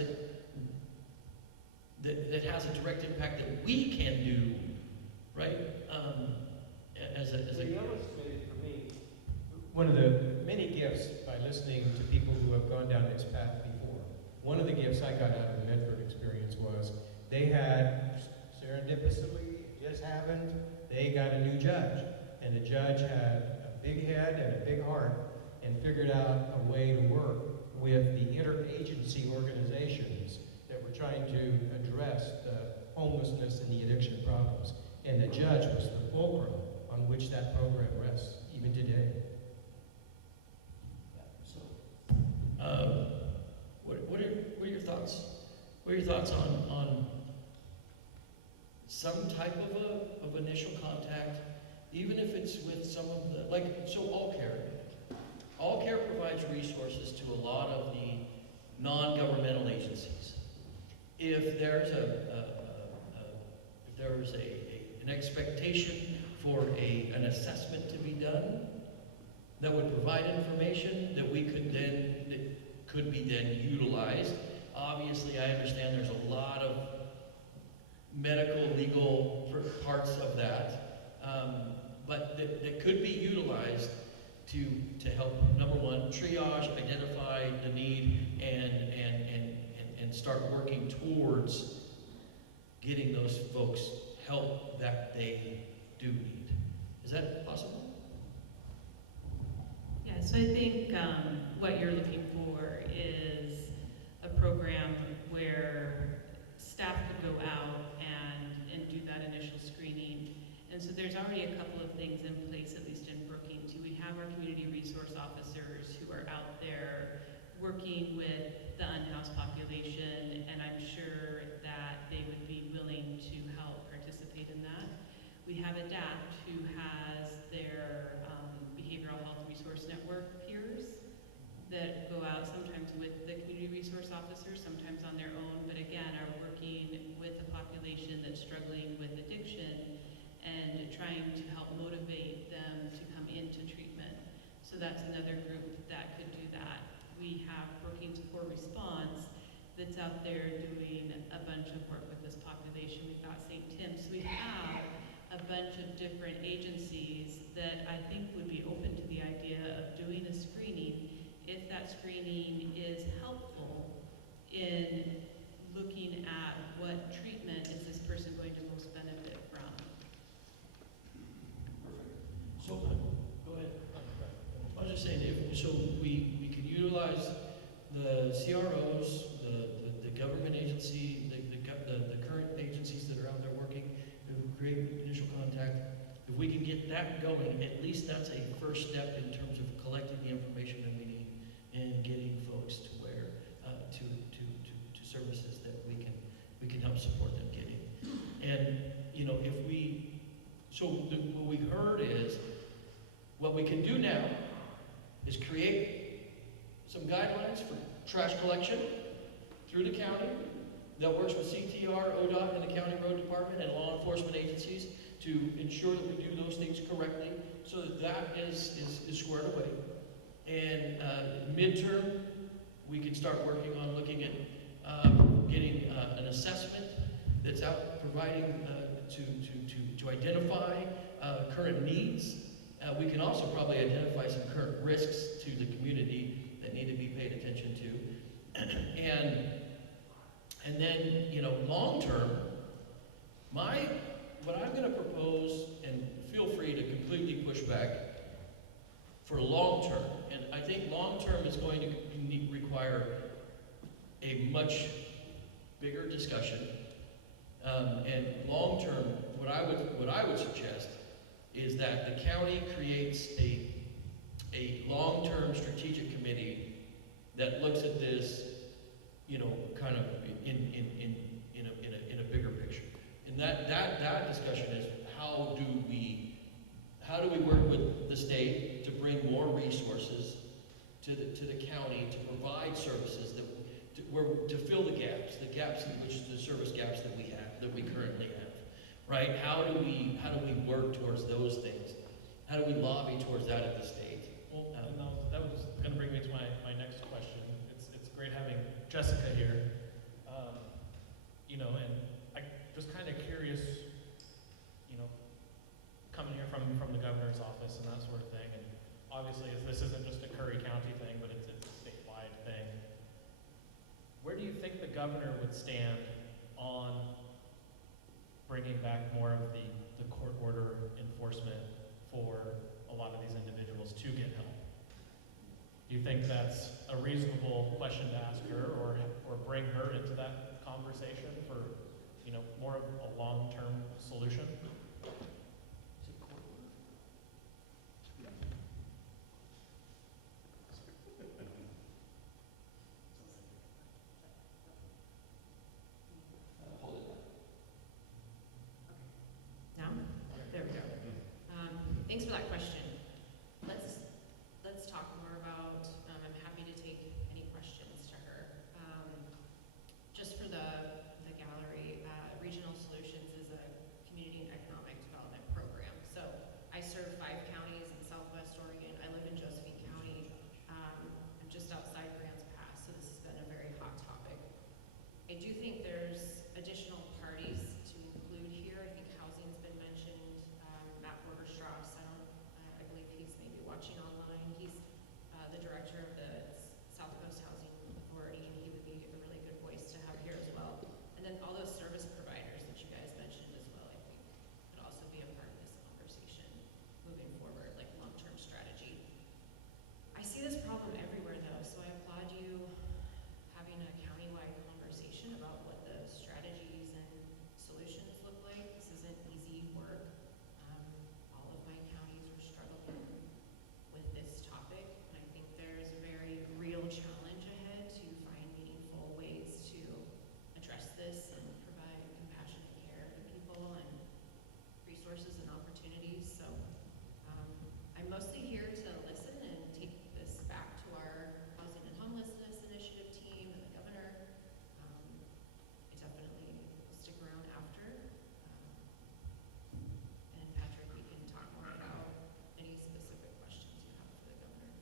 that has a direct impact that we can do, right? As a illustrated for me. One of the many gifts by listening to people who have gone down this path before, one of the gifts I got out of the Medford experience was they had, serendipitously, it just happened, they got a new judge. And the judge had a big head and a big heart and figured out a way to work with the interagency organizations that were trying to address the homelessness and the addiction problems. And the judge was the fulcrum on which that program rests, even today. What are your thoughts? What are your thoughts on some type of initial contact, even if it's with some of the, like, so All Care provides resources to a lot of the non-governmental agencies. If there's an expectation for an assessment to be done that would provide information that could be then utilized. Obviously, I understand there's a lot of medical, legal parts of that, but that could be utilized to help, number one, triage, identify the need, and start working towards getting those folks help that they do need. Is that possible? Yeah, so I think what you're looking for is a program where staff could go out and do that initial screening. And so there's already a couple of things in place, at least in Brookings. We have our community resource officers who are out there working with the unhoused population, and I'm sure that they would be willing to help participate in that. We have ADAPT, who has their behavioral health resource network peers that go out sometimes with the community resource officers, sometimes on their own, but again are working with the population that's struggling with addiction and trying to help motivate them to come into treatment. So that's another group that could do that. We have Brookings Core Response that's out there doing a bunch of work with this population. We've got St. Tim's. We have a bunch of different agencies that I think would be open to the idea of doing a screening if that screening is helpful in looking at what treatment is this person going to most benefit from. So, go ahead. I was just saying, so we could utilize the CROs, the government agency, the current agencies that are out there working, who create that going, at least that's a first step in terms of collecting the information that we need and getting folks to where, to services that we can help support them getting. And, what we heard is, what we can do now is create some guidelines for trash collection through the county that works with CTR, ODOT, and the county road department and law enforcement agencies to ensure that we do those things correctly so that is squared away. And midterm, we can start working on looking at getting an assessment that's out providing to identify current needs. We can also probably identify some current risks to the community that need to be paid attention to. And then, long term, what I'm going to propose, and feel free to completely push back, for long term, and I think long term is going to require a much bigger discussion. And long term, what I would suggest is that the county creates a long-term strategic committee that looks at this, kind of in a bigger picture. And that discussion is how do we work with the state to bring more resources to the county to provide services to fill the gaps in which the service gaps that we currently have, right? How do we work towards those things? How do we lobby towards that at the state? Well, that was going to bring me to my next question. It's great having Jessica here, and I just kind of curious, coming here from the governor's office and that sort of thing, and obviously this isn't just a Curry County thing, but it's a statewide thing. Where do you think the governor would stand on bringing back more of the court order enforcement for a lot of these individuals to get help? Do you think that's a reasonable question to ask her, or bring her into that conversation for, more of a long-term solution? Now? There we go. Thanks for that question. Let's talk more about, I'm happy to take any questions to her. Just for the gallery, Regional Solutions is a community and economic development program. So I serve 5 counties in Southwest Oregon. I live in Josephine County. I'm just outside Grants Pass, so this has been a very hot topic. I do think there's additional parties to include here. I think housing's been mentioned. Matt Borderstrass, I believe he's maybe watching online. He's the director of the South Coast Housing Authority, and he would be a really good voice to have here as well. And then all those service providers that you guys mentioned as well, I think could also be a part of this conversation moving forward, like long-term strategy. I see this problem everywhere though, so I applaud you having a county-wide conversation about what the strategies and solutions look like. This isn't easy work. All of my counties are struggling with this topic, and I think there's a very real challenge ahead to find meaningful ways to address this and provide compassionate care to people and resources and opportunities. So I'm mostly here to listen and take this back to our housing and homelessness initiative team and the governor. I definitely will stick around after. And Patrick, we can talk more about any specific questions you have for the governor.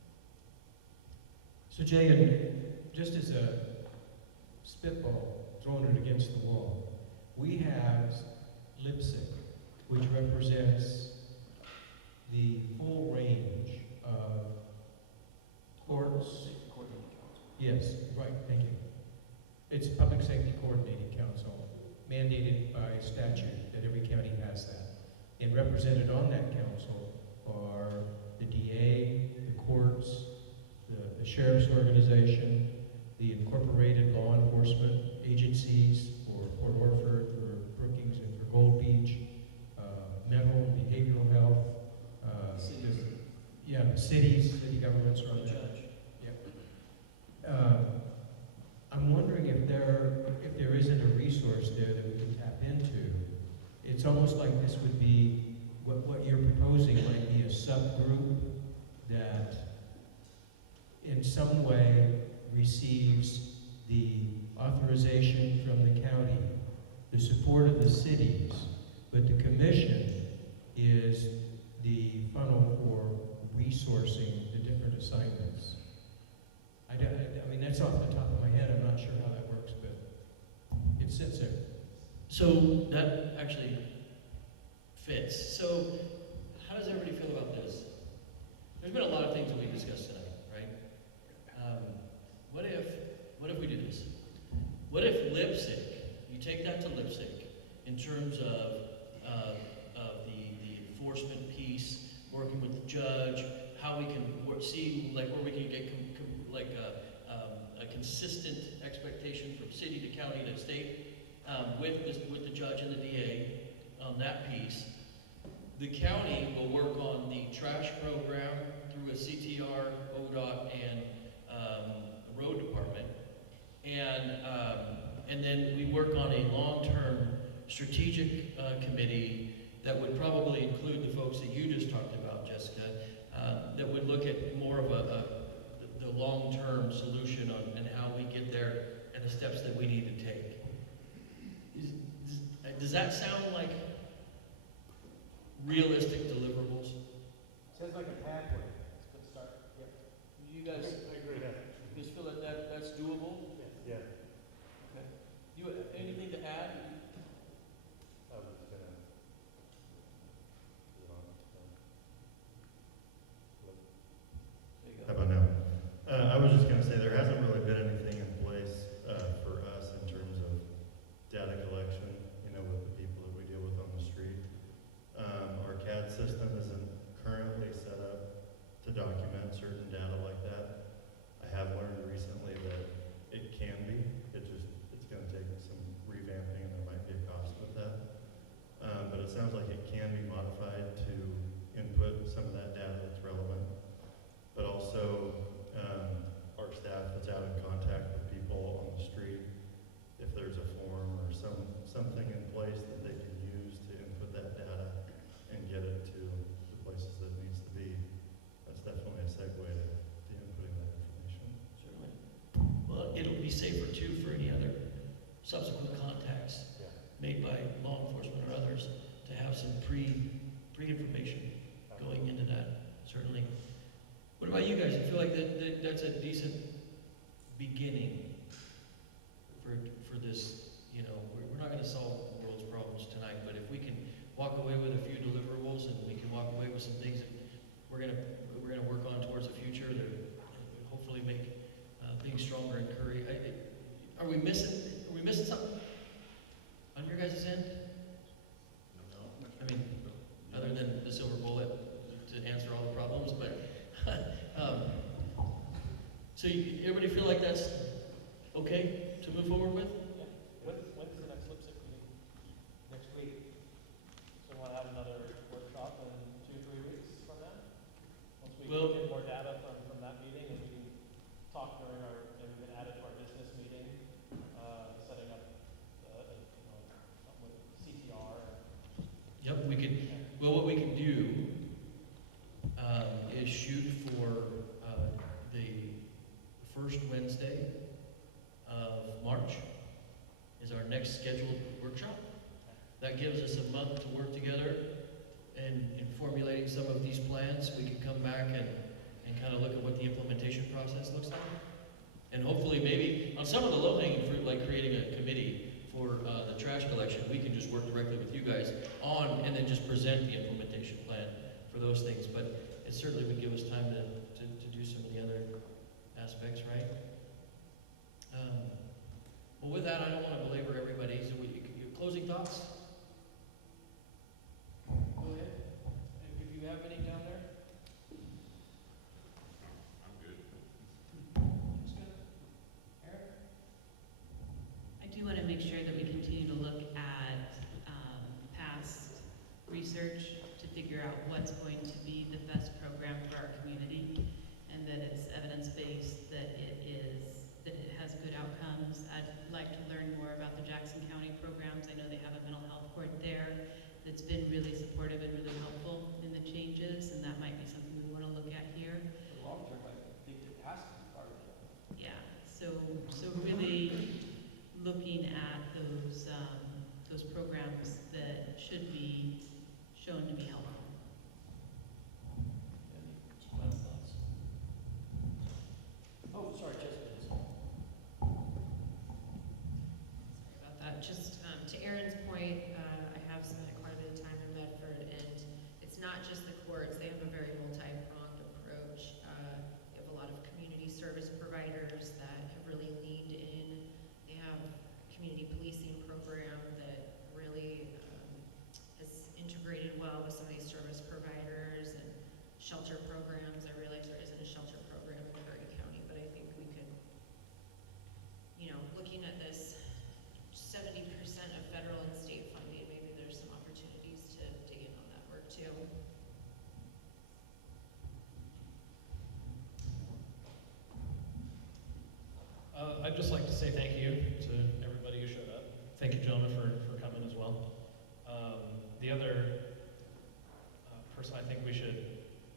So Jay, and just as a spitball, throwing it against the wall, we have LIPSIC, which represents the full range of courts. Yes, right, thank you. It's Public Safety Coordinating Council, mandated by statute that every county has that. And represented on that council are the DA, the courts, the sheriff's organization, the incorporated law enforcement agencies for Port Orford, for Brookings, and for Gold Beach, mental and behavioral health, it's almost like this would be, what you're proposing might be a subgroup that in some way receives the authorization from the county, the support of the cities, but the commission is the funnel for resourcing the different assignments. I mean, that's off the top of my head, I'm not sure how that works, but it sits there. So that actually fits. So how does everybody feel about this? There's been a lot of things that we discussed tonight, right? What if we do this? What if lipstick, you take that to lipstick in terms of the enforcement piece, working with the judge, how we can see like where we can get a consistent expectation from city to county to state with the judge and the DA on that piece. The county will work on the trash program through a CTR, ODOT, and a road department, and then we work on a long-term strategic committee that would probably include the folks that you just talked about, Jessica, that would look at more of the long-term solution on and how we get there and the steps that we need to take. Does that sound like realistic deliverables? Sounds like a pathway. It's a good start. Yep. You guys, I agree with that. you guys feel that's doable? Yeah. Okay. You anything to add? I was just gonna, There you how go. about now? I was just gonna say, there hasn't really been anything in place, for us in terms of data collection, you know, with the people that we deal with on the street. Our CAD system isn't currently set up to document certain data like that. I have learned recently that it can be, it's gonna take some revamping and there might be a cost with that. But it sounds like it can be modified to input some of that data that's relevant. But also, our staff that's out in contact with people on the street, if there's a form or something in place that they can use to input that data and get it to the places that it needs to be, that's definitely a segue to inputting that information. Certainly. Well, it'll be safer too for any other subsequent contacts made by law enforcement or others to have some pre-information going into that, certainly. What about you guys? You feel like that's a decent beginning for this, you know, we're not gonna solve the world's problems tonight, but if we can walk away with a few deliverables and we can walk away with some things that we're gonna work on towards the future that hopefully make things stronger and curry. Are we missing something on your guys' end? I mean, other than the silver bullet to answer all the problems, but so everybody feel like that's okay to move forward with? Yeah. When's the next lipstick meeting? Next week. So we want to have another workshop in 2-3 weeks from now? Once we Well- get more data from that meeting, and we can talk during and we can add it to our business meeting, setting up, something with CTR. Yep, we could, well, what we can do is shoot for the first Wednesday of March is our next scheduled workshop. That gives us a month to work together and in formulating some of these plans. We can come back and kind of look at what the implementation process looks like. And hopefully maybe on some of the low-hanging fruit, like creating a committee for the trash collection, we can just work directly with you guys on and then just present the implementation plan for those things. But it certainly would give us time to do some of the other aspects, right? Well, with that, I don't want to belabor everybody. So your closing thoughts? Go ahead. If you have any down there. I'm good. Jessica? Eric? I do want to make sure that we continue to look at past research to figure out what's going to be the best program for our community, and that it's evidence-based, that it has good outcomes. I'd like to learn more about the Jackson County programs. I know they have a mental health those programs that should be shown to be helpful. Any final thoughts? Oh, sorry, Jessica. Sorry about that. Just to Aaron's point, I have spent quite a bit of time in Medford, and it's not just the courts. They have a very multi-pronged approach. They have a lot of community service providers that have really leaned in. They have a community policing program that really has integrated well with some of these service providers and shelter programs. I realize there isn't a shelter program in Bergen County, but I think we could, looking at this 70% of federal and state funding, maybe there's some opportunities to dig in on that work too. I'd just like to say thank you to everybody who showed up. Thank you, gentlemen, for coming as well. The other person I think we should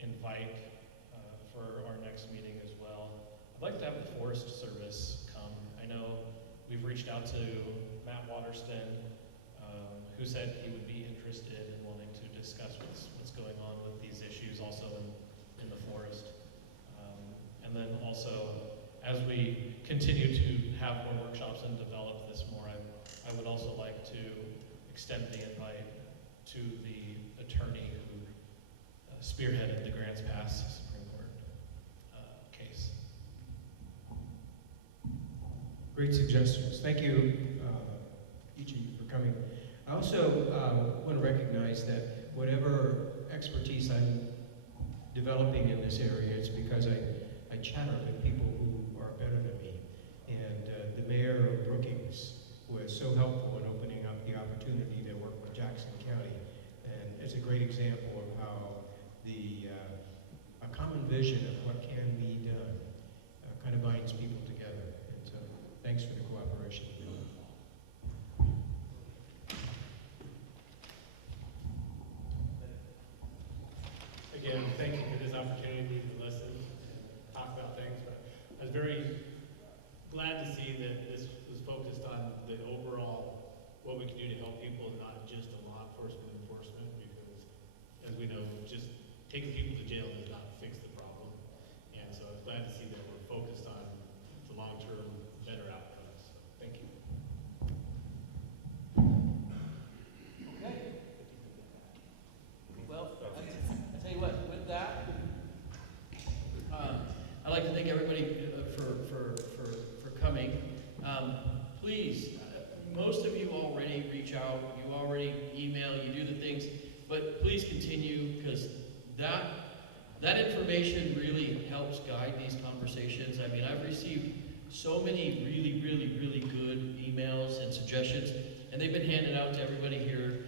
invite for our next meeting as well, I'd like to have the Forest Service come. I know we've reached out to Matt Waterston, who said he would be interested in wanting to discuss what's going on with these issues also in the forest. And then also, as we continue to have more workshops and develop this more, I would also like to extend the invite to the attorney who spearheaded the Grants Pass Supreme Court case. Great suggestions. Thank you, each of you, for coming. I also want to recognize that whatever expertise I'm developing in this area, it's because I chatter with people who are better than me. And the mayor of Brookings was so helpful in opening up the opportunity to work with Jackson County. And it's a great example of how a common vision of what can be done kind of binds people together. And so thanks for the cooperation. Again, thank you for this opportunity to listen and talk about things, but I was very glad to see that this was focused on the overall, what we can do to help people, not just a law enforcement, because as we know, just taking people to jail does not fix the problem. And so I was glad to see that we're focused on the long-term, better outcomes. So, thank you. Okay. Well, I tell you what, with that, I'd like to thank everybody for coming. Please, most of you already reach out, you already email, you do the things, but please continue, because that information really helps guide these conversations. I mean, I've received so many really good emails and suggestions, and they've been handed out to everybody here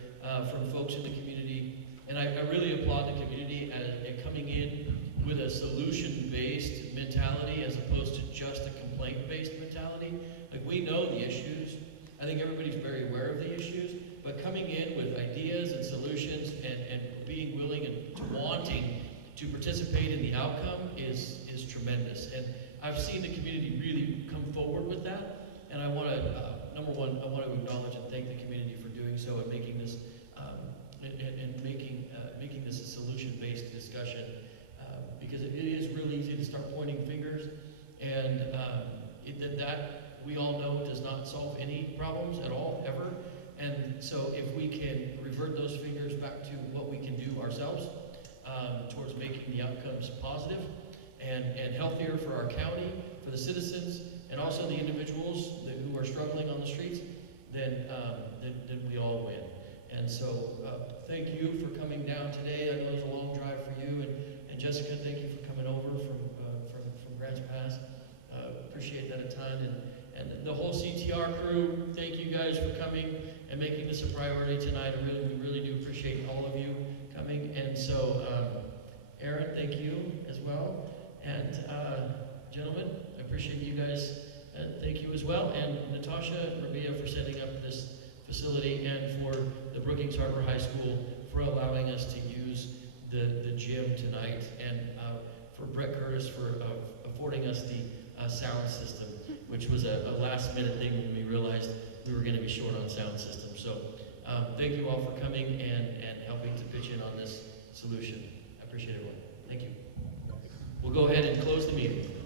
from folks in the community. And I really applaud the community at coming in with a solution-based mentality as opposed to just a complaint-based mentality. Like, we know the issues. I think everybody's very aware of the issues, but coming in with ideas and solutions and being willing and wanting to participate in the outcome is tremendous. And I've seen the community really come forward with that. And I want to, number one, I want to acknowledge and thank the community for doing so and making this making this a solution-based discussion, because it is really easy to start pointing fingers, and that we all know does not solve any problems at all, ever. And so if we can revert those fingers back to what we can do ourselves towards making the outcomes positive and healthier for our county, for the citizens, and also the individuals who are struggling on the streets, then we all win. And so thank you for coming down today. I know it was a long drive for you, and Jessica, thank you for coming over from Grants Pass. Appreciate that a ton. And the whole CTR crew, thank you guys for coming and making this a priority tonight. We really do appreciate all of you coming. And so, Aaron, thank you as well. And gentlemen, I appreciate you guys. Thank you as well. And Natasha and Rabia for setting up this facility, and for the Brookings Harbor High School for allowing us to use the gym tonight, and for Brett Curtis for affording us the sound system, which was a last minute thing when we realized we were going to be short on sound system. So thank you all for coming and helping to pitch in on this solution. I appreciate everyone. Thank you. We'll go ahead and close the meeting.